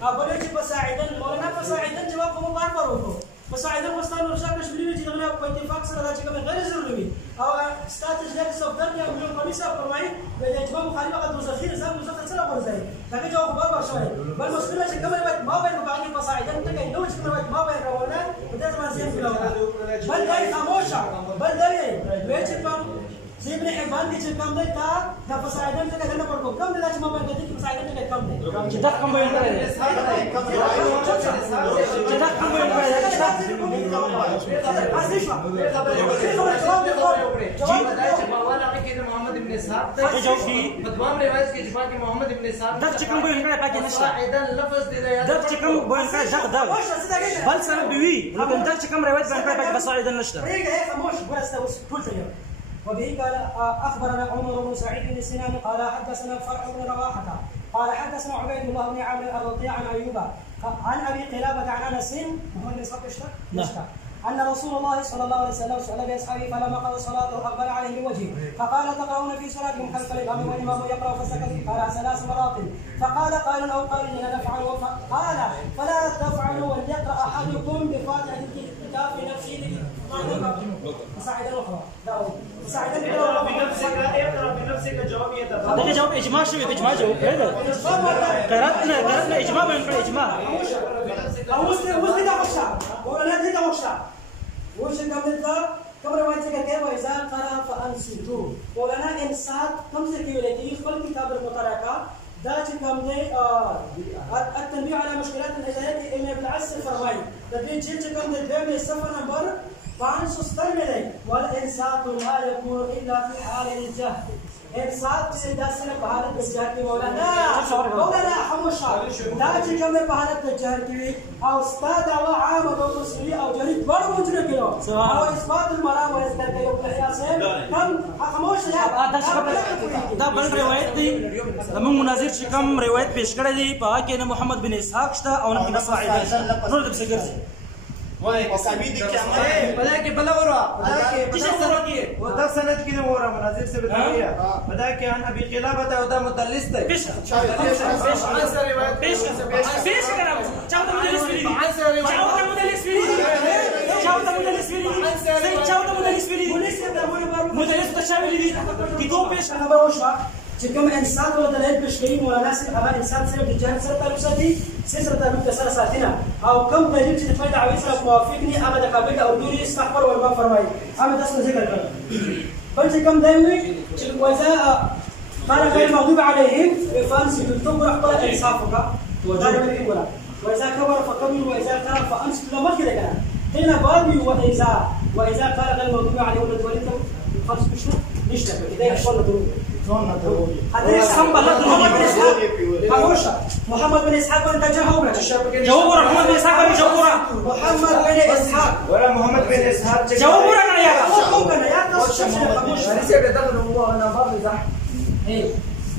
ابو چې بساعدن مولانا بساعدن جواب کوم بار بار وکړو بساعدن مستان ورشا کشمیری چې دغه په اتفاق سره دا چې کوم غیر ضروري وي او ستاسو ځل صفدر کې موږ کومي صاحب فرمایي د اجماع مخالفه قد ذخیره صاحب مزه سره ورځي دا جواب بار بار شوی بل مشکل چې کومه وخت ما باندې باندې بساعدن ته کې نو چې کومه وخت ما باندې راوړل په دې ځمان زیات ویل بل دای خاموشه بل دای وې چې کوم ابن حبان کې چې کوم دی تا د فساعدن څخه نه پړکو کوم دی چې ما باندې کې فساعدن څخه کم دی چې دا کوم ویل کړی چې دا کوم ویل کړی اصلي شو چې مولا کې د محمد ابن صاحب ته بدوام روایت کې چې باقي محمد ابن صاحب دا چې کوم ویل کړی پاکه نشته فساعدن لفظ دی دا چې کوم ویل کړی دا بل سره بي لیکن دا چې کوم روایت باندې پاکه فساعدن نشته خاموش ورسته اوس ټول څه وبه قال اخبرنا عمر بن سعيد بن سنان قال حدثنا فرح بن رواحه قال حدثنا عبيد الله بن عامر الرضيع عن ايوب عن ابي قلابه عن انس محمد بن صالح نشتا ان رسول الله صلى الله عليه وسلم سئل باصحابه فلما قضى صلاته اقبل عليه بوجهه فقال تقرؤون في صلاتكم خلف الامام والامام يقرا فسكت قال 3 مرات فقال قائل او قائل اننا نفعل قال فلا تفعلوا وليقرا احدكم بفاتحه الكتاب في نفسه مساعد الاخرى مساعد اقرا بنفسك جواب یہ تھا دیکھیں جواب اجماع شوی اجماع جو قراتنا اجماع بین اجماع او اس نے دا وشا ولا دا وشا وش كملتا كم روایت سے کہ واذا قرأ فانصتوا مولانا انصات کم سے کی ولتی خپل کتاب المطالعه دا چې کوم دی التنبيه على مشكلات الهدايه ابن العسل فرمایي د دې چې کوم دی د صفحه نمبر 570 میں دی والانصات لا يكون الا في حال الجهل انصات سے داسن بحالت الجهل کی مولانا خاموشا دا چې کوم په حالت الجهل کې او استاد او عام او مسئولی او جريد ور وجره کړو او اثبات المرام او استدلال او قياس هم خاموش دا بل روایت دی زمون مناظر چې کوم روایت پیش کړی دی په کې نه محمد بن اسحاق شته او نه مساعد نور د څنګه وای اسامی دي کې امر بدا کې بلا ورا چې سره کې ودا سند کې ورا مناظر سے بتایا بدا کې ان ابي قلابه او دا مدلس ده پیش کرا چاو ته مدلس ویلی مدلس ته شامل دي کی دو پیش خبر وشو چې کوم انسان او دلایل پیش کوي مولانا صاحب هغه انسان سره د جهل سره تعلق ساتي سره تعلق سره ساتنه او کوم دلیل چې په دعوی سره موافق نه هغه د قابل او دوی استغفر او ما فرمایي هغه تاسو ذکر کړئ بل چې کوم دایمي چې وذا قال غير المغضوب عليهم فانصتوا تكبر اخطاء انصافك وذلك ولا واذا كبر فكبر واذا قرأ فانصتوا لما كده كده هنا بابي واذا قال غير المغضوب عليهم ولا الضالين فانصتوا نشتغل كده يحصل له حديث محمد بن اسحاق انت جاوب محمد بن اسحاق ولا محمد بن اسحاق جاوب انا يا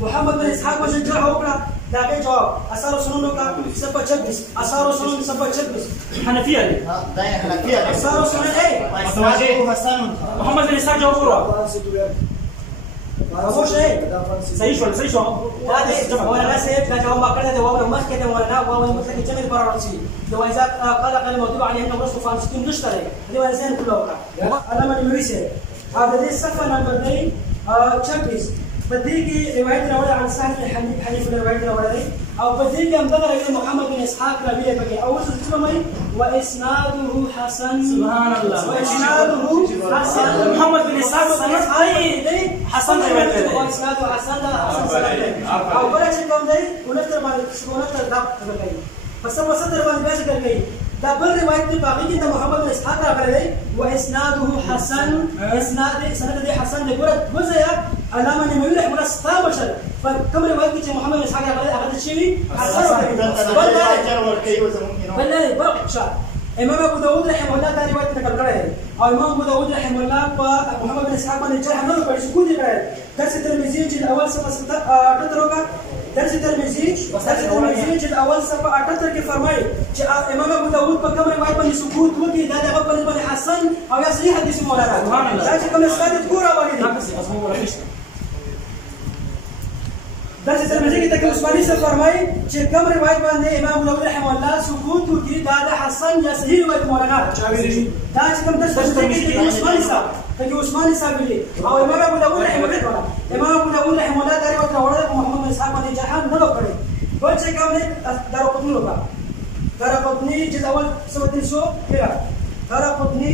محمد بن اسحاق وجه جاوب داغه جواب اثار سنن کا صفحہ 26 اثار سنن صفحہ 26 حنفیہ دا حنفیہ اثار سنن اے متوجہ حسن محمد بن اسحاق جواب ورا خاموش اے صحیح شو هذا مولانا سيف كان جواب ما كان جواب ما كان مولانا وهو مطلق جميل برارسي لو اذا قال الموضوع عليه انه رسول فان 60 نشتري هذا انسان كله انا ما نمرسه هذا دي الصفحه نمبر 26 بديكي روايه الاولى عن صاحب حنيف الروايه الاولى او بديكي امدغر الى محمد بن اسحاق ربيع بكي اول اسمه واسناده حسن سبحان الله واسناده حسن محمد بن اسحاق حسن روايه واسناده حسن او بلا شيء كم ده ونتر ما ونتر داب بكي بس ما صدر ما بيش كركي دا بل روايه دي باقي كده محمد بن اسحاق ربيع واسناده حسن اسناد سند دي حسن دي وزيا علامه نميله مناسبه بشر فكم روايه دي محمد بن اسحاق ربيع اخذت شيء حسن بل بقى امام ابو داود رحمه الله دا روایت نقل کړی او امام ابو داود رحمه الله په محمد بن اسحاق باندې جرح نه کړی سکوت یې کړی درس ترمذی چې اول صفحه 78 روګه درس ترمذی چې اول صفحه 78 کې فرمایي چې امام ابو داود په کوم روایت باندې سکوت وکړي دا دغه په باندې حسن او یا صحیح حدیث مولانا دا چې کوم ثابت کورا باندې درس ترمذی کې تک عثماني سے فرمایي چې کوم روایت باندې امام ابو داود رحمه الله سکوت وکړي دا د حسن یا صحیح روایت مولانا دا چې کوم درس ترمذی کې عثماني صاحب ته عثماني صاحب ویلي او امام ابو داود رحمه الله رحمه الله دا روایت راوړل محمد بن اسحاق باندې جرح نه وکړي بل چې کوم دارقطني وکړه دارقطني چې اول سمته شو کړه دارقطني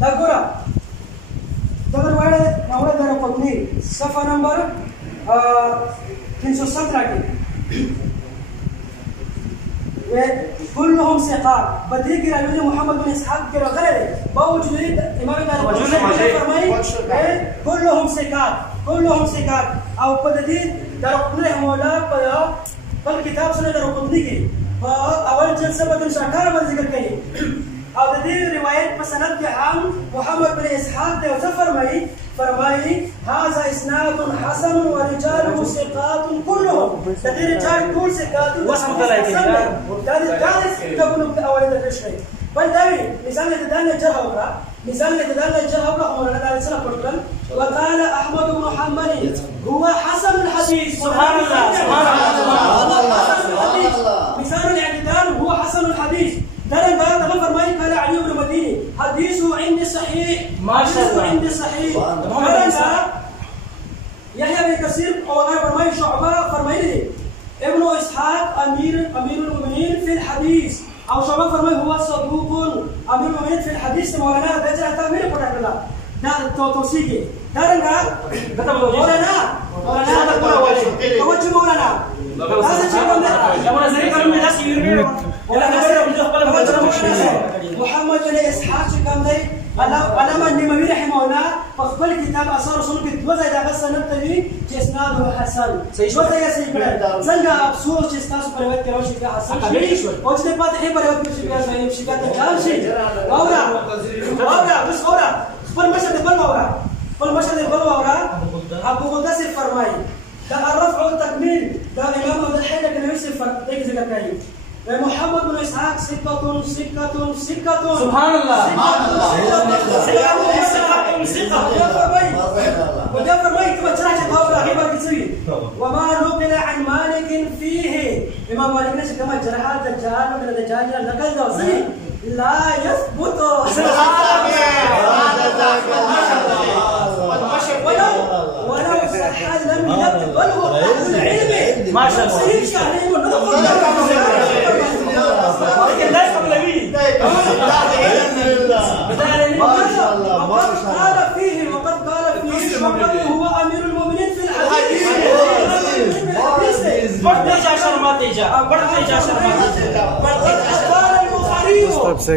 دا ګوره دغه روایت دارقطني صفحه نمبر 317 کې كلهم ثقات بديك راوي محمد بن اسحاق کے وغیرہ باوجود امام دارقطني فرمائے كلهم ثقات او بدید دارقطني مولا پر کتاب سنن دارقطني کې اول جلسه په 318 باندې ذکر کړي او د دې روایت په سند کې عام محمد بن اسحاق ته فرمایي هذا اسناد حسن ورجاله ثقات كلهم د دې رجال ټول ثقات واسمه دا تكون اول د تشریح بل دا مثال د دانه جرح وکړه عمر رضی الله عنه پټل وقال احمد بن حنبل هو حسن الحديث سبحان الله مثال الاعتدال هو حسن الحديث درن بعد ما فرمائي قال علي بن مديني حديثه عندي صحيح ما شاء الله عندي صحيح يحيى بن كثير او فرمائي شعبة فرمائي ابن اسحاق امير المؤمنين في الحديث او شعبة فرمائي هو صدوق امير المؤمنين في الحديث مولانا درجه تعمير پڑھا دا توصيفي درن مولانا توجه مولانا هذا محمد بن اسحاق كان دی علامه نموي رحمه الله په خپل کتاب اثار رسول کې دوه ځای دغه سند ته وی چې اسناد حسن صحیح وته یې صحیح کړه څنګه افسوس چې تاسو په روایت کې راوښي چې حسن او چې فاتحه په روایت کې بیا ځای شي کته ځان شي اورا بس اورا خپل مشهد بل اورا ابو مدثر فرمایي دا الرفع والتكميل دا امام ابن الحيدر كان يوسف ديك ذكر كاي محمد بن اسحاق ثقة سبحان الله وده فرمي كما شرحت هؤلاء غيبة كثير وما نقل عن مالك فيه امام مالك نفسه كما جرحات الدجال من الدجال نقل ده لا يثبت ولو صح لم يقبله اهل العلم ما شاء الله لكن لا يقبل وقد قال فيه هو امير المؤمنين في الحديث وقد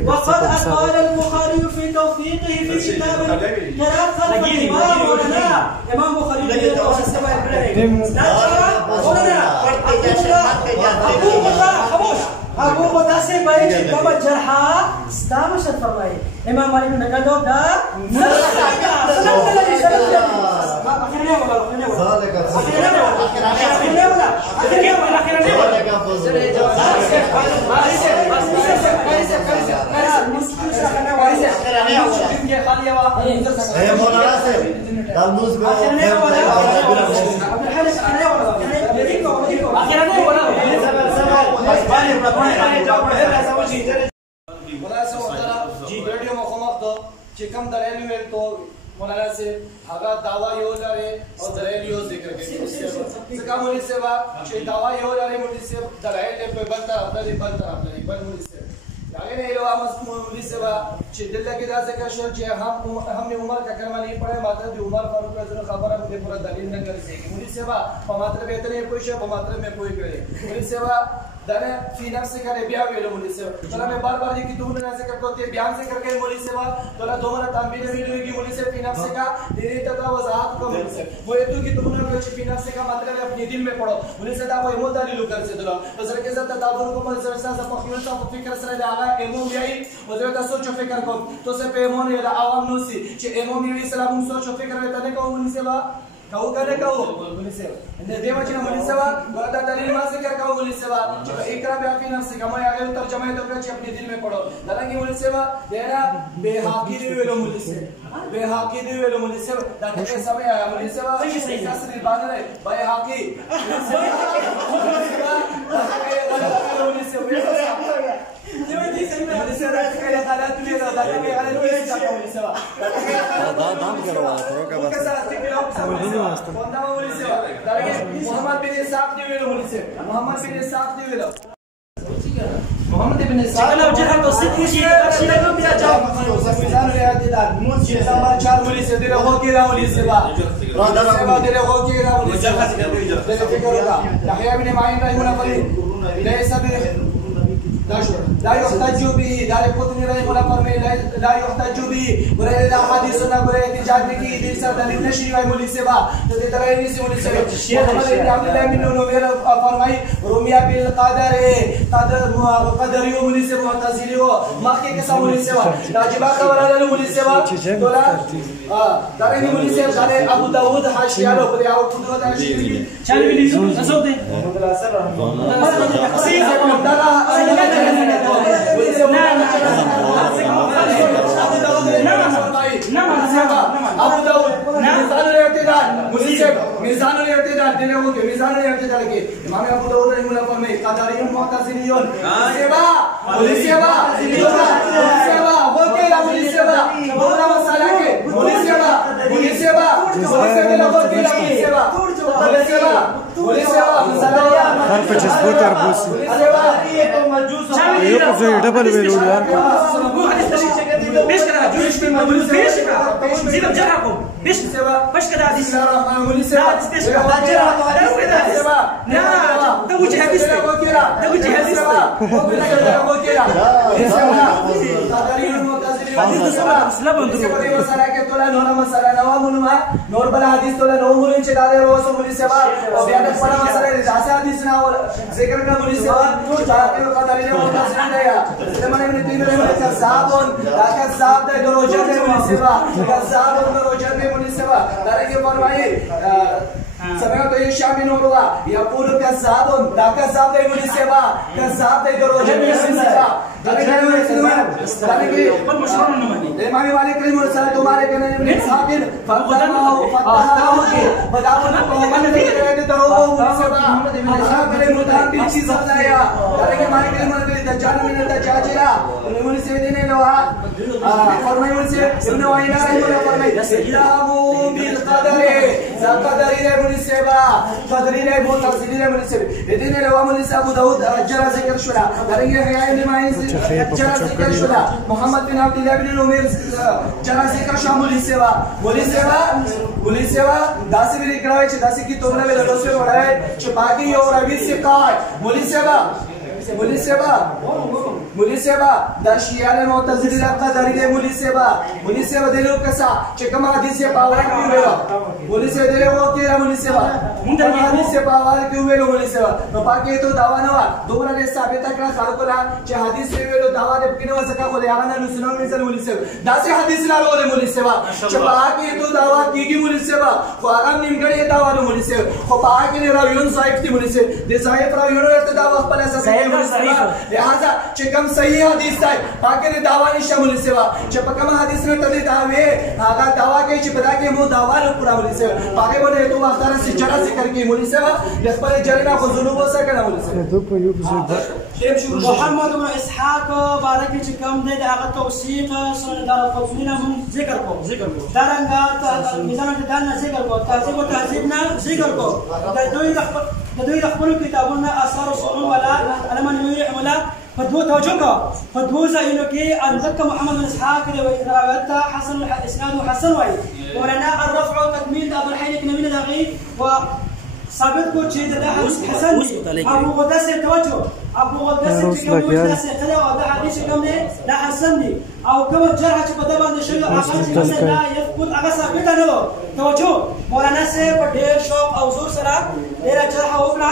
أقال البخاري في توثيقه في كتابه ثلاثة الإمام ولنا إمام بخاري خموش ابو قداسه باید چې کومه جرحه ستا مشر فرمایي امام مالک نه کړو دا ویډیو مخامخ دو چې کوم دلایل ویل تو مولانا سے هغه دعوا یو لري او دلایل یو ذکر کوي ځکه مولوی صاحب چې دعوا یو لري مولوی صاحب دلایل په بل طرف لري بل مولوی صاحب هغه نه یو امس مولوی صاحب چې دلته کې دا ذکر شو چې हमने उमर का कलमा नहीं पढ़ा मात्र जो उमर फारूक रज़ी खबर मुझे पूरा दलील न कर सके मौलवी साहब په मात्र به اتنه کوئی شی په मात्र में कोई करे मौलवी साहब दाने फी नफ्स का बिया वेलो मौलवी साहब तोला मैं बार-बार ये कि तुमने ना ज़िक्र करते बयान से करके मौलवी साहब तोला दो मरा तामील वीडियो की मौलवी साहब फी नफ्स का तेरी तथा वजाहत को मौलवी साहब वो ये तो कि तुमने कुछ फी नफ्स का मतलब अपने दिल में पढ़ो मौलवी साहब वो एमो दलील कर से तोला तो सर के साथ तदाबुर को मौलवी साहब सब फकीर साहब फिक्र सर लगा एमो यही मौलवी का सोच फिक्र को तो से पे एमो ने आवाम नो सी چې امام نبی سلام सोच फिक्र रहता ने को मौलवी साहब کاو کنه کاو مولوی صاحب نه دیو چې مولوی صاحب ورته دلیل ما ذکر کاو مولوی صاحب چې اقرا بیا فی نفس کما یې ترجمه ته کړ چې خپل دل میں پڑھو دلنګي مولوی صاحب دیرا بے حقی دی ویلو مولوی صاحب بے حقی دی ویلو مولوی صاحب دا څه سمه آیا مولوی صاحب چې تاسو باندې بے حقی مولوی صاحب محمد بن صاحب لو جهه تصديق شيء لو بیا جاو میزان الاعتدال موږ چې نمبر 4 مولوی سے دغه هو کې راولي سبا سبا دغه هو کې راولي جهه دغه فکر وکړه تحیه بن معین رحمه الله ليس لا يحتج به دار قطنی رحمه الله فرمائے لا يحتج به برے احادیث نہ برے احتجاج کی دل سے دلیل نشی ہے مولوی صاحب تو دلائل سے مولوی صاحب شیخ محمد بن عبد الله بن نویر فرمائے رومیا بالقدر قدر یو مولوی صاحب معتزلی ہو ماخی کے سامنے مولوی صاحب واجب خبر علی مولوی صاحب تولا دار مولوی صاحب قال ابو داؤد حاشیہ لو برے او قدرت حاشیہ چل بھی لیزو اسود محمد الحسن رحمہ اللہ ابو داؤد میزان الاعتدال میزان الاعتدال دل ہو کے میزان الاعتدال کے امام ابو داؤد رحمہ اللہ فرمائے قدریون معتزلیون سیوا مولوی سیوا وہ کہ مولوی سیوا بولا مسئلہ کے مولوی سیوا مولوی سیوا لوگوں کی سیوا مولوی سیوا هر 25 بوتر بوس یو په ډبل ویلو یار پیش کرا جوش په مولوی پیش کرا زیرا جراکو پیش پیش کرا حدیث مولوی سے پیش کرا جراکو دا ودا نا دا وجه حدیث دا وجه حدیث وہ کیا اسلام اندرو مسئلہ کے تولا نور مسئلہ نوا منما نور بلا حدیث تولا نو مولوی چ دالے روز مولوی سے اور بیان پڑا مسئلہ جاسا حدیث نہ اور ذکر کا مولوی سے چاہتے ہو قدر نے متصل دیا زمانے میں تین رہے کا صاحب کا صاحب دے دروجہ میں مولوی سے کا صاحب دروجہ میں مولوی سے دارے کے فرمائے سمعت هشام بن عروة يقول كذاب دا كذاب دے مولوی سے كذاب دے دروجہ میں مولوی سے امام مالک رحمہ اللہ تعالی تمہارے کہنے میں ساکن فتحہ بداون محمد نے کہتے درو محمد بن صاحب نے مدان بھی چیز بتایا کہ مالک رحمہ اللہ تعالی دجال میں دجاجرا انہوں نے سے دینے لوا فرمائے ان سے ابن وائنا رحمہ اللہ فرمائے الامام بالقدر قدر ہے مولوی صاحب قدر ہے معتزلی ہے مولوی صاحب دینے لوا مولوی صاحب ابو داؤد اجرا ذکر شورا کریں گے حیا ابن معین جرا ذکر شورا محمد بن عبد الله بن نویر جرا ذکر شورا مولوی صاحب داسی بھی کراوی چھ داسی کی تومنا میں لوسے وڑائے چھ باقی اور ابھی سے کا مولوی صاحب مولوی صاحب دا شیعه معتزلی دا قدری دی مولوی صاحب دلو کسا چې کوم حدیث یې باور کې ویلو مولوی صاحب دلو وکړه مولوی صاحب مونږ حدیث یې باور کې ویلو مولوی صاحب نو پاکه ته داوا نه و دومره دې ثابت کړه خلکو لا چې حدیث یې ویلو داوا دې پکې نه وسکه خو هغه نه سنن مثال مولوی صاحب دا سه حدیث نه وروه مولوی صاحب چې پاکه ته داوا کیږي مولوی صاحب خو هغه نیمګړی داوا نه مولوی صاحب خو پاکه نه راویون صاحب دې مولوی صاحب دې صاحب راویون ورته داوا خپل اساس لہذا چې کوم صحیح حدیث دی پاکه دې داوا نشه مولوی صاحب چې په کوم حدیث نه ته داوی هغه داوا کوي چې په دا کې مو داوا نه پورا مولوی صاحب پاکه باندې ته واختار سي چر ذکر کوي مولوی صاحب د خپل جرینا خو ذنوب وسه کنه مولوی صاحب محمد بن اسحاق بارک چې کوم دی هغه توثیق سنن دار قطنینا من ذکر کو درنګا میزان د دان ذکر کو تهذیب او تهذیب نه ذکر کو د دوی خپل کتابونه اثر او سنن ولا علما نوی عملا فدو توجه کا فدو زینو کې ان ذکر محمد بن اسحاق روایت حسن اسناد حسن وای ولنا الرفع والتكميل ابو الحين كنا من دغي و ثابت کو چې دا حسن ابو غداس توجه ابو غداس چې کوم غداس کله او دا حدیث کوم دی دا حسن دی او کوم جرح چې په دبا باندې شل هغه چې لا يثبت هغه ثابت نه لو توجه مولانا سے په ډیر شوق او زور سره ډیر جرح وکړه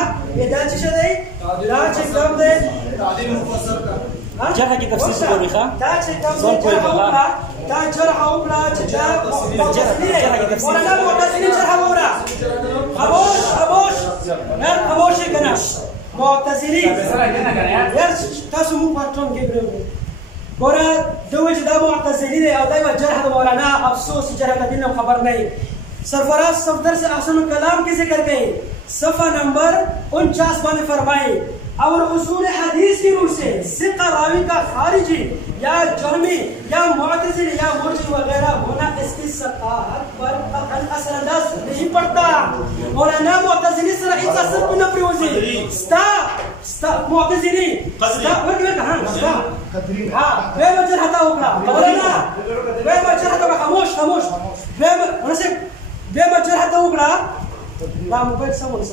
دا چې دی دا چې کوم دی تعلیم مفسر کا جرح کی تفسیر کوي ښا دا چې کوم جرح وکړه دا جرح وکړه چې دا مولانا معتزلی جرح وکړه خاموش کنه معتزلی یار تاسو مو پټون کې ګوره دوی چې دا معتزلی دی او دا جرح مولانا افسوس جرح د دین خبر نه سرفراز صفدر سے احسن الکلام کی ذکر گئی صفحہ نمبر 49 میں فرمائے اور اصول حدیث کی روح سے ثقہ راوی کا خارجی یا جرمی یا معتزلی یا مرجی وغیرہ ہونا اس کی ثقافت پر اثر انداز نہیں پڑتا مولانا معتزلی سره هیڅ اثر نه پریوزي ستا معتزلی ستا ورګه ها به مجر هتا وکړه مولانا به مجر هتا خاموش به ورسه به مجر هتا وکړه دا موبایل سمون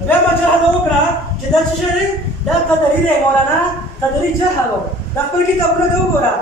بیا ما جرح دا وکړه چې دا څه شی دا قدري دی مولانا قدري جرح و دا خپل کتابونه دا وګوره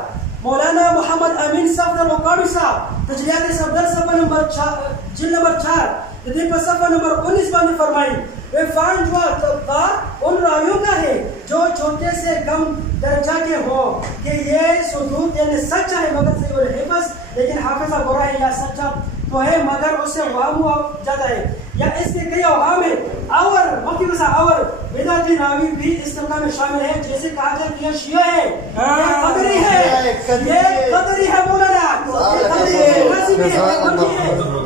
مولانا محمد امین صفدر وقاړو صاحب تجلیات صفدر صفحہ نمبر 4 جلد نمبر 4 د دې په صفحہ نمبر 19 باندې فرمایي وہ فان جو طبقہ ان راویوں کا ہے جو چھوٹے سے کم درجہ کے ہو کہ یہ صدوق یعنی سچا ہے مگر صحیح الحفظ لیکن حافظہ برا ہے یا سچا تو ہے مگر اس سے وہم ہوا جاتا ہے یا اس کے کئی اوہام ہیں اور وقتی بسا اور بدعتی راوی بھی اس طبقہ میں شامل ہے جیسے کہا جائے کہ یہ شیعہ ہے یہ قدری ہے مولانا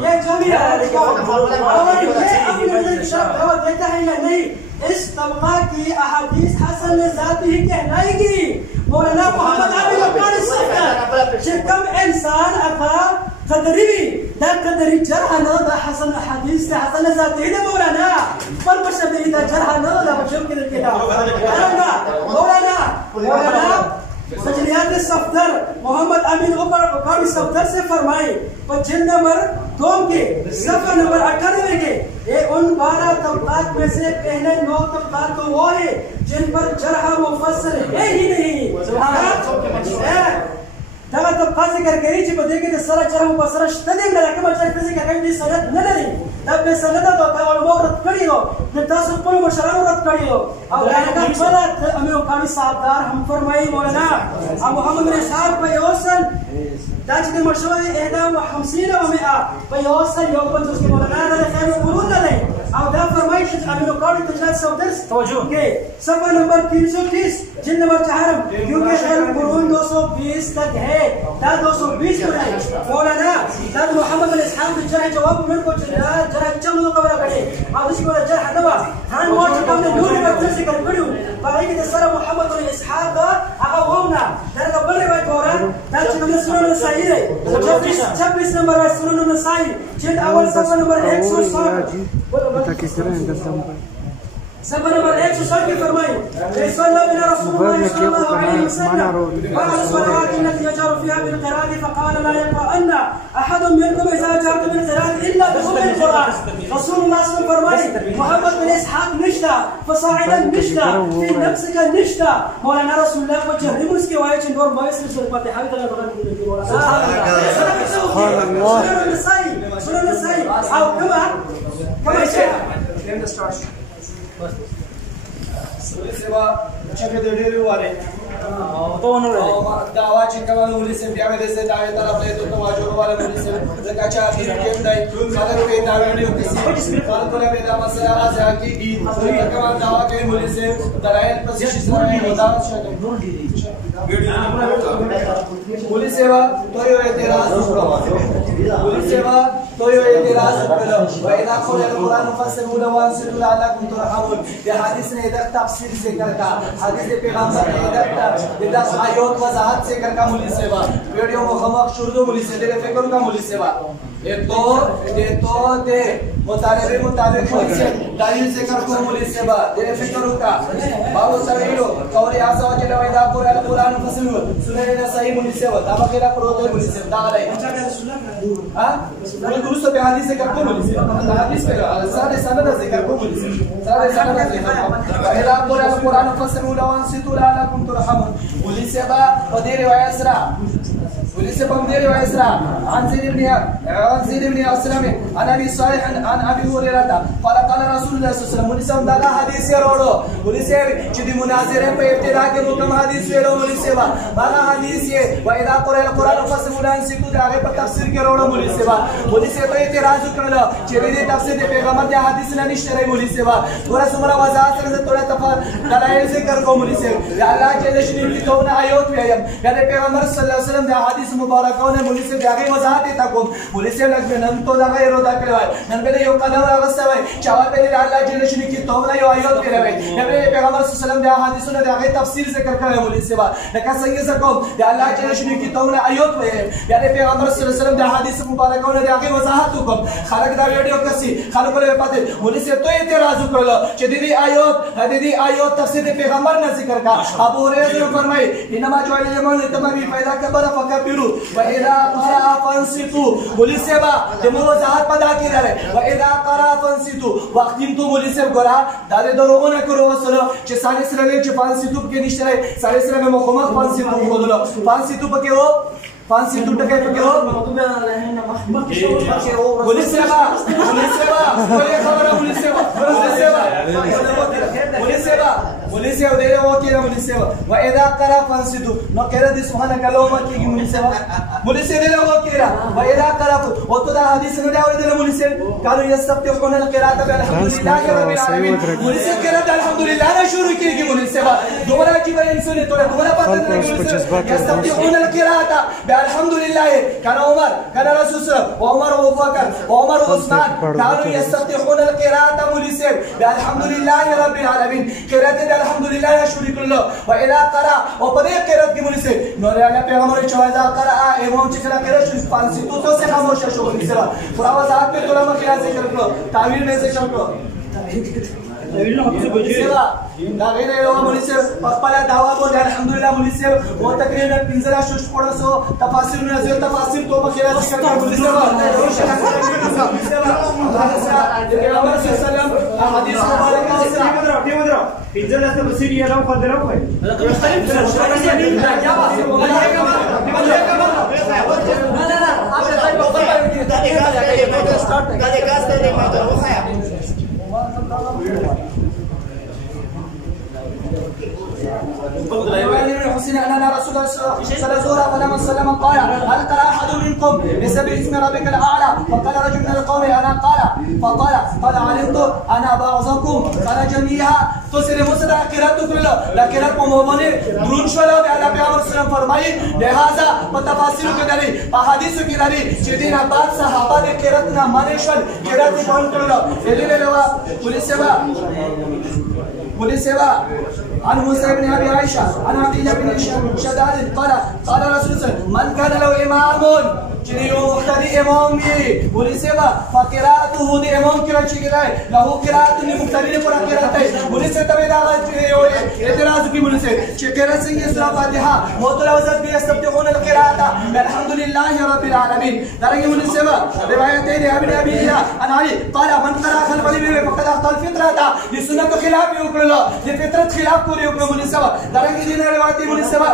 یہ جمعی ہے اور یہ اپنے نظر شرف دعوت دیتا ہے یا نہیں اس طبقہ کی احادیث حسن ذاتی ہی کہلائے گی مولانا محمد علی وقاری صفحہ شکم انسان اتا قدری دا قدری جرح نه دا حسن احادیث دا حسن ذاتی دا مولانا پر مشابه دا جرح نه دا بشم کې دا مولانا تجلیات صفدر محمد امین اوقاوی صفدر سے فرمائے اور جلد نمبر 2 کے صفحہ نمبر 98 کے یہ ان 12 طبقات میں سے پہلے 9 طبقات تو وہ ہے جن پر جرح مفصل ہے ہی نہیں دا طبقات ذکر کوي چې په دې کې د سره جرح مفسر شته دی نه کوم چې ذکر کوي د سند نه لري دا به سند د علماء رد کړی نو د تاسو خپل مشرانو رد کړی نو او دا غلط امیر اوقاوی صاحب دار هم فرمایي مولانا ابومحمد بن صاحب په یوسل دا چې مشروع 51 و 100 په یوسل یو په تاسو مولانا د خیر قرون نه دی او دا فرمایي چې امیر اوقاوی تجارت سودرس توجه کې صفحہ نمبر 330 جلد نمبر 4 کیونکہ خیر قرون 220 تک ہے دا 220 پر ہے مولانا دا محمد بن اسحاق د جرح جواب ورکو چې دا جرح چمنو خبره کړي او دغه کومه جرح نه و هان مو چې کوم نور په ذکر کړو په هغه کې د سره محمد بن اسحاق هغه وونه دا بل روایت ورا دا چې موږ سره صحیح دی 26 نمبر سنن نسائی جلد اول صفحہ نمبر 160 سبب نمبر 160 کی فرمائی صلی بنا رسول الله صلی اللہ علیہ وسلم بعد الصلوات التي يجهر فيها بالقراءة فقال لا يقرأن أحد منكم إذا جهر بالقراءة إلا بأم القرآن. رسول الله صلی اللہ علیہ وسلم فرمائی محمد بن اسحاق نشتا فصاعدا نشتا في نفسك نشتا مولانا رسول الله کو جهر مسکی وایي چې نور ما یې سره فاتحه ته غوړم سبحان الله سنن النسائي او كما شئ سیوا چکه د ډیرو واره او دعوا چې کومه ولې بیا مې دې دعوی طرف له ته واجب واره ولې ځکه چې اخر کې دای څنګه په دا ویډیو کې کال کوله به دا مسله راځي چې کومه دعوا کوي ولې دلایل پسې سره ودا شته پولیس سیوا تو یو اعتراض وکړو پولیس سیوا تو یو اعتراض وکړو وایدا خو له قرآن فسروا لوانسوا لعلكم ترحمون د حدیث نه د تفسیر ذکر کا حدیث پیغمبر نے د 10 آیات وضاحت ذکر کا پولیس سیوا ویڈیو مخمخ شروع پولیس دے فکر کا پولیس سیوا دے مطالبے مطابق دلیل ذکر کو پولیس سیوا دے فکر کا باو سویلو قول عز وجل وایدا قرآن فسروا سنن صحیح پولیس سیوا دا بغیر پروت پولیس سیوا دا لای ہاں وہ درست به حدیث ذکر کو پولیس سیوا حدیث پہ سارے سند ذکر کو پولیس سیوا سارے سند ذکر کو وایدا قرآن فسروا لوانسوا لعلكم ترحمون پولیس سیوا او دے روایت سرا وليس بمدير وإسراء عن زيد بن أسلم عن أبي صالح عن أبي هريرة قال قال رسول الله صلى الله عليه وسلم وليس دغه حدیث ورو وليس چې د مناظره په ابتدا کې کوم حدیث ورو وليس هغه حدیث و اذا قرأ القرآن فاسمعوا لانصتوا دغه په تفسیر کې ورو وليس په اعتراض وکړل چې دې تفسیر د پیغمبر د حدیث نه نشته وليس ورته څومره وضاحت سره ټول دلایل ذکر کوم وليس یا الله جل شانه کی کومه آیات ویم یا د پیغمبر صلی الله علیه وسلم د حدیث مبارکونه پولیس دغه وضاحت تا کوم پولیس لږ نن ته دغه اراده کړو نن به یو قدم راغستوي چاوه به الله جل شانه کی توبه یو آیات کړوي نبی پیغمبر صلی الله علیه وسلم د حدیثونو دغه تفسیر ذکر کړو پولیس با لکه څنګه زکوم د الله جل شانه کی توبه آیات وي یا د پیغمبر صلی الله علیه وسلم د حدیث مبارکونه دغه وضاحت کوم خلک دا ویډیو کسي خلکو له پته پولیس ته اعتراض وکړو چې د دې آیات تفسیر د پیغمبر نه ذکر کا ابو هريره فرمایي انما جعل الامام لتمام فاذا كبر فكبروا واذا قرأ فانصتوا پولیس با د مو وضاحت پدا کړل واذا قرأ فانصتوا وقت تو پولیس ګورا دا د دروغونه کړو وسره چې سالي سره چې فانصتوا کې نشته سالي سره مخمخ فانصتوا کولو فانصتوا پکې و فانصتوا ټکې پکې و مطلب پولیس با پولیس او دې وکړه پولیس و اذا قرأ فانصتوا نو کړه دې سبحانك اللهم کېږي پولیس دې وکړه و اذا قرأ او ته دا حدیث نه دا ورته پولیس قالوا يستفتحون القراءة بالحمد لله رب العالمين پولیس قراءة الحمد لله نه شروع کېږي پولیس دوباره چې به انسان ته دوباره پاتې نه يستفتحون القراءة بالحمد لله كان عمر كان رسول الله وعمر وابوبكر وعمر وعثمان كانوا يستفتحون القراءة پولیس بالحمد لله رب العالمين قراءة الحمد لله شروع کړل و اذا قرأ او په دې قرات کې پولیس نو الله پیغمبر چې اذا قرأ امام چې کله قرات شو فانصتوا تو سے خاموش شو پولیس پورا وضاحت په ټول مخه ذکر کړو تعویل نه ذکر کړو تعویل نه څه بوجي دا غیر یو پولیس خپل دعوا کوي الحمدلله پولیس او تقریبا 1500 تفاسیر نه زیات تفاسیر تو مخه ذکر کړو پولیس پیغمبر صلی الله علیه وسلم حدیث مبارک پنځه لاسه بصیر یې راو خدای راو وای مختلف حسين أننا رسول الله صلى الله عليه وسلم قال هل قرأ أحد منكم بسبح اسم ربك الأعلى فقال رجل من القوم أنا قال علمت أنا بعضكم قال جميعا تو سر مسد قرأت كله لا قرأت مباني درون شولا على پیغمبر صلی فرمائی لہذا تفاسیر کے دلی احادیث کے دلی چدین بعد صحابہ نے قرأت نہ مانے شول قرأت بند کرلو دلیل لوا پولیس سیوا عن موسى بن ابي عائشه عن عبد بن شداد قال رسول الله من كان له امام جنيو مختدي امام بي پولیس سیوا فقراته دي امام کراچی کے رائے له قرات مختلف پر قرات ہے انہیں سے تبے دا اعتراض کی من سے قرات سے یہ سورہ فاتحہ متلوث بھی استفتحون القراءۃ الحمدللہ رب العالمین درجہ من سے روایت ہے ابن ابی اناری قال من قرأ خلف الامام فقد اخطا الفطرة لسنت خلاف يقول یہ فطرت خلاف کو يقول من سے درجہ دین روایت من سے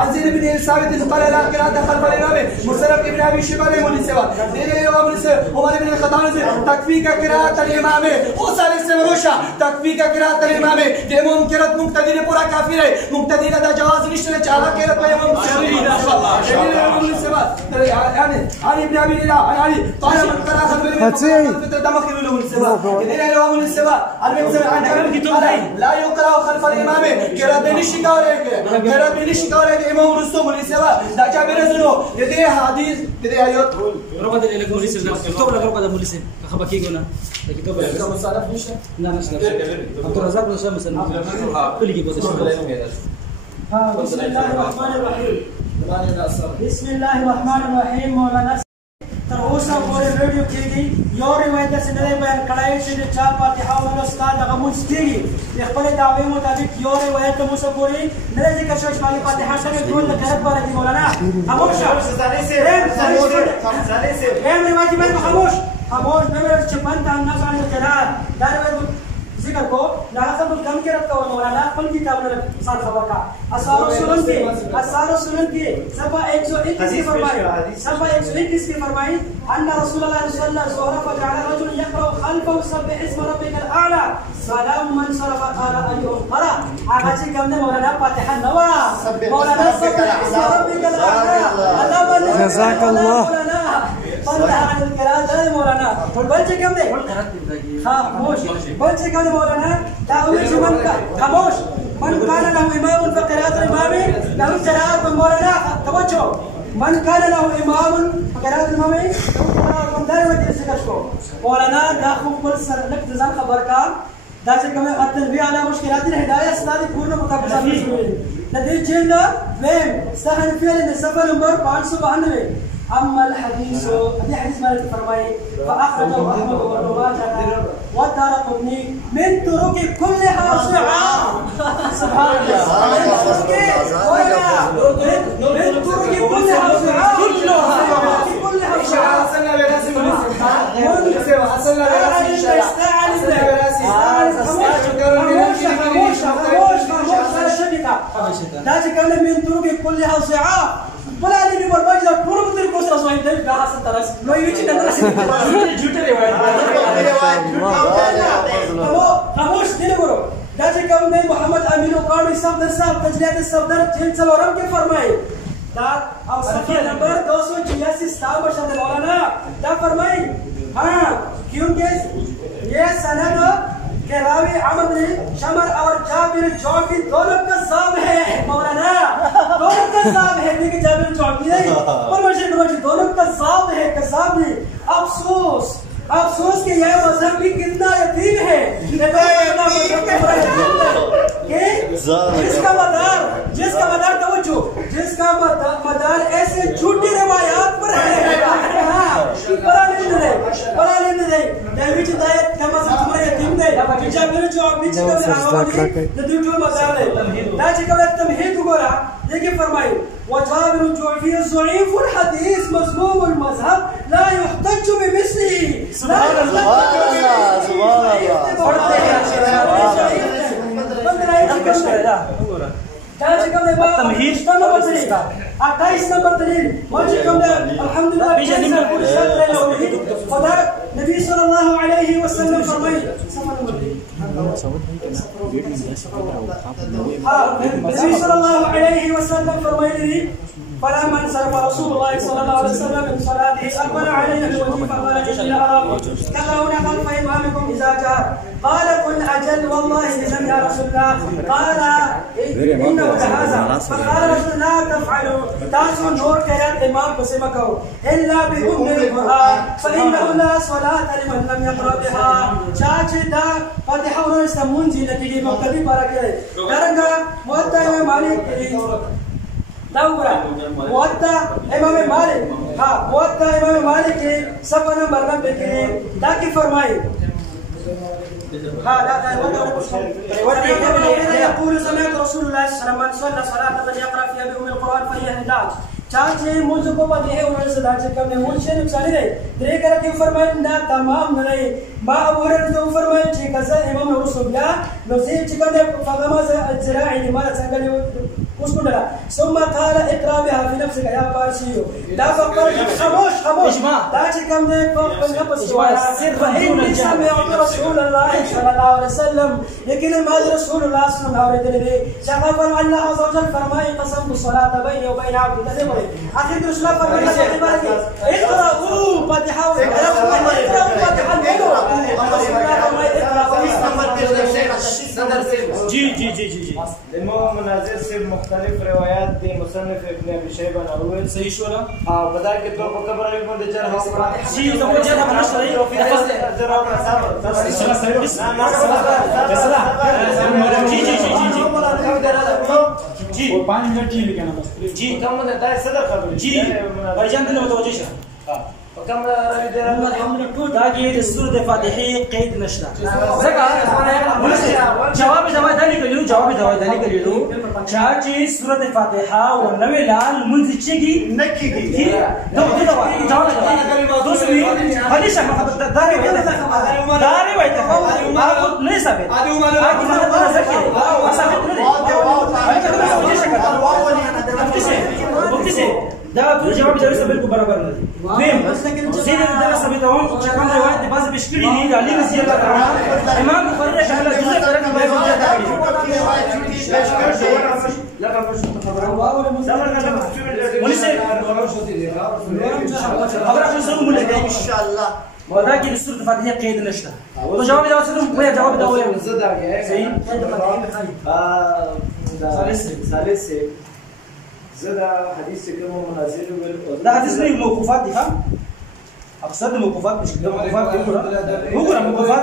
عزیز بن ثابت قال لا قراءة خلف الامام مصرف ابن ابي شيبه من سے دین من سے عمر بن الخطاب سے تکفی کا قراءت الامام وہ سارے سے روشا تکفی کا قراءت الامام یہ امام قرات مقتدی نے پورا کافر ہے مقتدی کا جواز نشتے چالا قرات ہے امام شریعی علی ابن ابی علی قال من قرأ خلف الامام دمخ له من سوا دین له من سوا لا يقرأ خلف الامام قرات نشکارے قرات نشکارے امام رسول من سوا دا جابر زنو یہ حدیث یہ آیات روح دې له کوم څه نه کتاب له روح د مولسه خبر کیږي نه کتاب له مصالح نشه نه نشه عبد الرزاق نشه مثلا كل يجي بس بسم الله الرحمن الرحيم بسم الله الرحمن الرحيم مولانا تروسا پورے ریڈیو کیږي یو روایت سے نه بیان کړای چې چا فاتحه او استاد هغه مونږ کیږي خپل دعوی مطابق یو روایت مو سره پوری نه ذکر شوی چې فاتحه سره ټول غلط باندې مولانا خاموش زانه سے هم روایت باندې خاموش نه چې پنځه الناس عن القران دا روایت ذکر کو ناصب الکم کے رکھتا ہوا مولانا اپن کتاب نے سال خبر کا اثار و سنن کے صفحہ 121 کی فرمائی صفحہ 121 کی فرمائی ان رسول اللہ صلی اللہ علیہ وسلم فجعل رجل يقرأ خلفه سبح اسم ربك الاعلى سلام من صرف قال ايهم قرأ آغاز کم نے مولانا فاتحہ نوا مولانا سبح اسم ربك الاعلى اللہ جزاک اللہ فاتحہ عن القراءة مولانا بل کم دے خاموش بل کم مولانا تأويل من خاموش من كان له إمام فقراءة الإمام له قراءة مولانا توجه من كان له إمام فقراءة الإمام له قراءة دائما تسكتشكو مولانا داخل كل سنة نزال خبر کا دا چې کومه التنبيه على مشكلات الهدايه استاد پورن مطابق ندی جلد ویم سهل فعل صفحه نمبر 592 اما الحديث هذه حديث مالك فرمائي فاخرجه احمد بن ماجه والدارقطني من طرق كلها صعاب سبحان الله من طرق كلها صعاب كلها صعاب حسنا براسي حسنا براسي من طرق كلها صعاب ولا لي برباج لا پورو تر کو سره سوي دل دا حسن ترس نو یی چې دغه جوټه روایت خاموش دي ګورو دا چې کوم نه محمد امین او قاضي صاحب تجلیات صفدر جلد څلورم کې فرمایي دا او صفحه نمبر 286 صاحب شاهد مولانا دا فرمایي ہاں کیونکہ یہ سند کہ راوی عمر بن شمر اور جابر جوفی دونوں کذاب ہے مولانا دونوں کذاب ہے لیکن جابر جوفی نہیں اور مجھے دونوں کذاب ہے کذاب نہیں افسوس کہ یہ مذہب بھی کتنا یتیم ہے جس کا مدار توجہ جس کا مدار ایسے جھوٹی روایات پر ہے وجابر الجعفي ضعيف الحديث مذموم المذهب لا يحتج بمثله سبحان الله التمهيد 28 نمبر دلیل الحمدللہ خدا نبی صلی اللہ علیہ وسلم فرمائے نبی صلی اللہ علیہ وسلم فرمائے فلما انصرف رسول الله صلى الله عليه وسلم من صلاته أقبل علينا بالوجه فقال جل أراكم تقرؤون خلف إمامكم إذا جاء قال قل أجل والله إذن يا رسول الله قال إنه هذا فقال رسول لا تفعلوا تاسوا نور كرات إمام قسمكم إلا بأم القرآن فإنه لا صلاة لمن لم يقرأ بها چاچه دا فاتحة ونستمون زينتي مقتدي بركة درنگا موتا إمام مالك داورا موتا امام مالک موتا امام مالک صفحہ نمبر 90 کے تاکہ فرمائے يقول سمعت رسول الله صلى الله عليه وسلم من صلى صلاة من يقرأ فيها بأم القرآن فهي هداج. چاچے منذ کو پتہ ہے انہوں نے صدا سے کم نے منذ سے نقصانی رہے درے کر کے فرمائے نہ تمام نہیں ما ابو ہریرہ تو فرمائے کہ کذا امام رسول اللہ نزيد چکنے فغمز الزراعي لماذا سنگلی اس کو ڈرا ثم قال اقرا بها في نفسك يا فارسي لا فقر خاموش تاچ کم نے نفس فإني سمعت رسول الله صلى الله عليه وسلم لیکن ما رسول الله صلى الله عليه وسلم شغف الله عز وجل فرمائے قسم الصلاة بيني وبين عبدي آخری تو اسلام فرمائے اقرأوا فاتحہ جی جی جی جی جی امام مناظر سے مختلف روایات دے مصنف ابن ابی شیبہ نروے صحیح شورا ہاں بتا کے تو قبر علی کو چر ہو جی تو مجھے ہم صحیح ذرا جی جی جی جی جی 5 منٹ ٹھیک ہے نا جی کم دیتا ہے صدر خبر جی بھائی جان نے متوجہ شاہ کم داگی سورۃ فاتحہ قید نشتا زکا جواب دلی کلیو چاچی سورۃ فاتحہ و نوی لال منزچگی نکیگی جواب دوسری حدیث محبت داری وایت آپ نہیں ثابت آپ ثابت نہیں دا جواب دلی سے بالکل برابر نہیں ویم زید دلا ثابت ہوں چکم روایت بعض بشکری نہیں علی رضی اللہ عنہ امام بخاری رحمہ اللہ جزء کرے کہ بھائی بہت زیادہ انشاءاللہ مولا کی سورۃ فاتحہ قید نشتا تو جواب دو سے میں جواب دو زد آ گیا ہے صحیح ثالث سے زدا حدیث سے کم مناظر لا حدیث نہیں موقوفات دي ها اقصد موقوفات مش موقوفات بكره موقوفات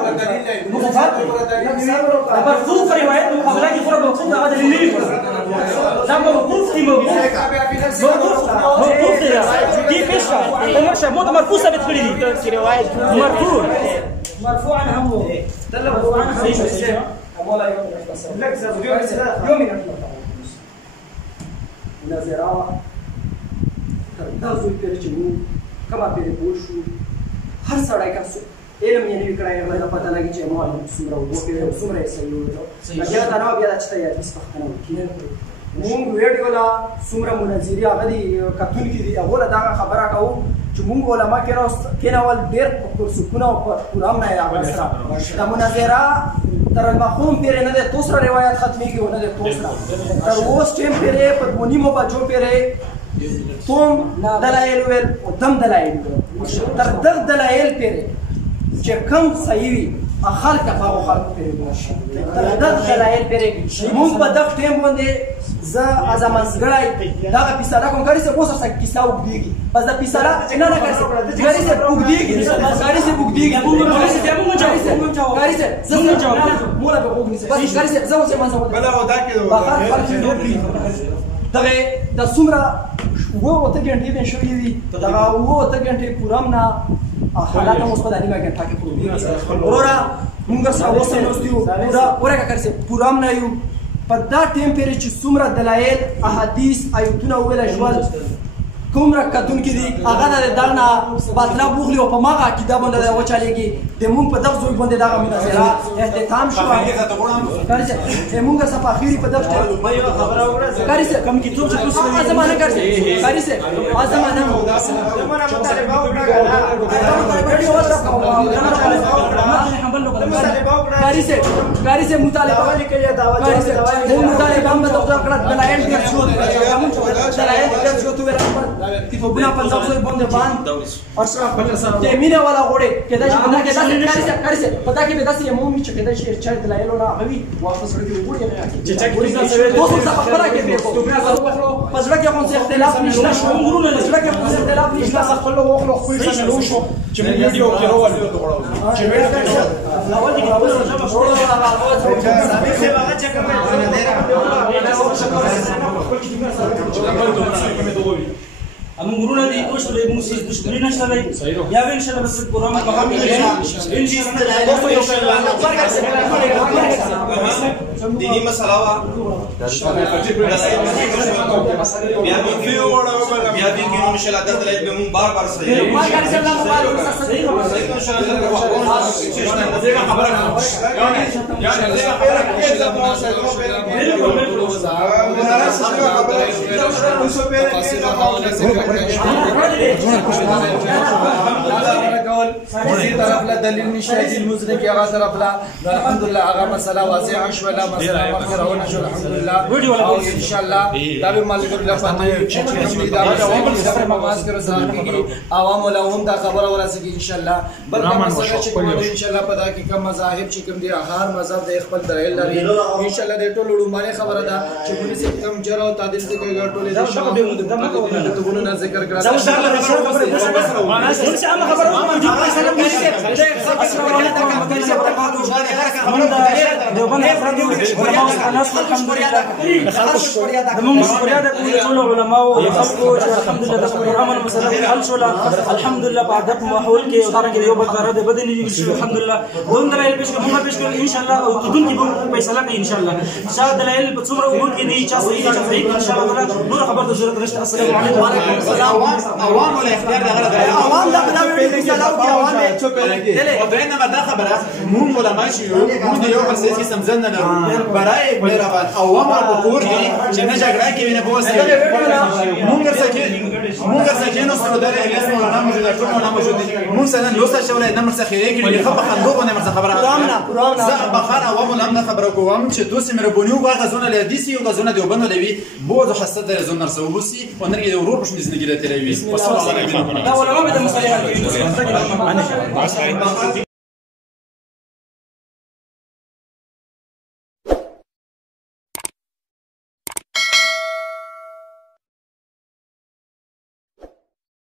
مرفوع في روايات مقابله کی فرق موقوف ده هذا اللي ده موقوف في موقوف دي پیشا ماشي مو مرفوع ثابت کړی دي روایت مرفوع عن هم مرفوع عن صحیح مولا يوم مناظرہ تردازو پیر چمو کما پیر پوشو ہر سڑائی کا علم یہ نہیں کرائی ہے پتہ لگی چاہے معلوم سمرہ وہ پیر سمرہ صحیح ہوتا لگیا تناو بیادا چتا یا جس پختنا ہوتی مونگ ویڈیولا سمرہ مناظری آغا دی کتون کی دی اولا داغا خبرہ کهو چو مونگ علماء کنا وال دیر سکونا و قرآن نای آغا سرا دا مناظرہ تر المخوم پیرے نہ دے دوسرا روایت ختمی کی نہ دے دوسرا تر اس ٹیم پیرے پدمونی مو بچو پیرے توم دلائل ول دم دلائل تر دغ دلائل پیرے چې کم صحیح خلق فاو خلق پیرے تر دغ دلائل پیرے مونږ په دغ ټیم باندې ز ازمان سګړای دا پیساله کوم کاری سے پوسه سک کیسه وګدیږي پس دا پیساله نه نه کاری سے وګدیږي کاری سے وګدیږي کاری سے زمو جواب مولا به وګنی بس کاری سے زمو سے منځو بلا ودا کې دغه د سمرا وو ته ګنټې به شوې دي دا وو ته ګنټې پورم نه حالات مو په دایمه ګنټه کې پورې اورا موږ سره وسه نوستیو پورا اورګه کاری سے پورم نه یو په دا ټیم پیری چې څومره دلایل احادیث آیتونه ویل شول کوم رکعتون کې دي هغه د دغه باطلا بوغلی او په ماغه کتاب باندې وچالېږي د مونږ په دغه ځای باندې دغه مناظره اختتام شو کاری چې مونږ صف اخیری په دغه خبره وکړه کاری چې کم کتاب چې تاسو نه زمانه کاری چې زمانه مطالبه وکړه کاری چې مطالبه وکړه دعوه مطالبه هم د دغه دلایل ډیر شو دلایل ډیر شو تو کتابونه په ځای باندې باندې او څه مینه والا غوړي کدا چې پتا کې کاری چې پتا کې به داسې مو می چې کدا چې چا دلایل نه غوي واپس ورته وګوري چې چا کې دوه څه خبره کې به پس لکه کوم څه اختلاف نشته شومرونه لکه کوم څه اختلاف نشته خپل وخلو خو یې شنو شو چې ویډیو کې راول چې ویډیو اول دې امون امورونه دي اوس له موږ هیڅ دښمني نشته دی یا به ان شاء الله بس پروګرام مقام ان شاء الله دینی مسله وا بیا به کې ان شاء الله دلته به مون بار بار صحیح دلیل نشته چې المسجد کې هغه طرف لا الحمدلله هغه مسله واضحه شو لا مسله مخرونه شو الحمدلله او ان شاء الله دا به مالک الله فاتحه چې دا به نماز کې رضا کیږي عوام له هم دا خبره ورسېږي ان شاء الله بلکې مسله چې ان شاء الله پدا کې کوم مذاهب چې کوم دي هر مذهب د خپل دلایل لري ان شاء الله د ټولو لومړی خبره ده چې موږ چې کوم جره او تعدیل څخه ټولې د شباب د تبونو ذکر کړه الحمد لله بعد ماحول کې او دغه یو بکره د بدن الحمد لله دوم دلایل پیش کوم پیش کول ان شاء الله او تدون کې به فیصله کوي ان شاء الله شاید دلایل په څومره وګور کې دي چې صحیح ان شاء الله نور خبر د ضرورت نشته السلام علیکم وعلیکم السلام عوام ولا اختیار دغه عوام دا په نوې فیصله او عوام او دوینه دا خبره مون علماء شيو مون یو بس چې سمځنه نه برای مهربان عوام په کور کې چې نه جګړه کوي نه بوسه مونږ سره نو سره درې الیاس مولانا موجود ټول مولانا موجود مون سره لوسه شولای نه مرسه خیره کې خبره خندوق نه مرسه خبره زه بخار عوام عوام خبره کوم چې دوسی مې ربونیو غزونه الیدیسی او غزونه دیوبند لوي بوز حسد در زون نرسه وبسي ونرګي د ورور پښنځ نه ګرته لوي دا ولا ما بده مصالحه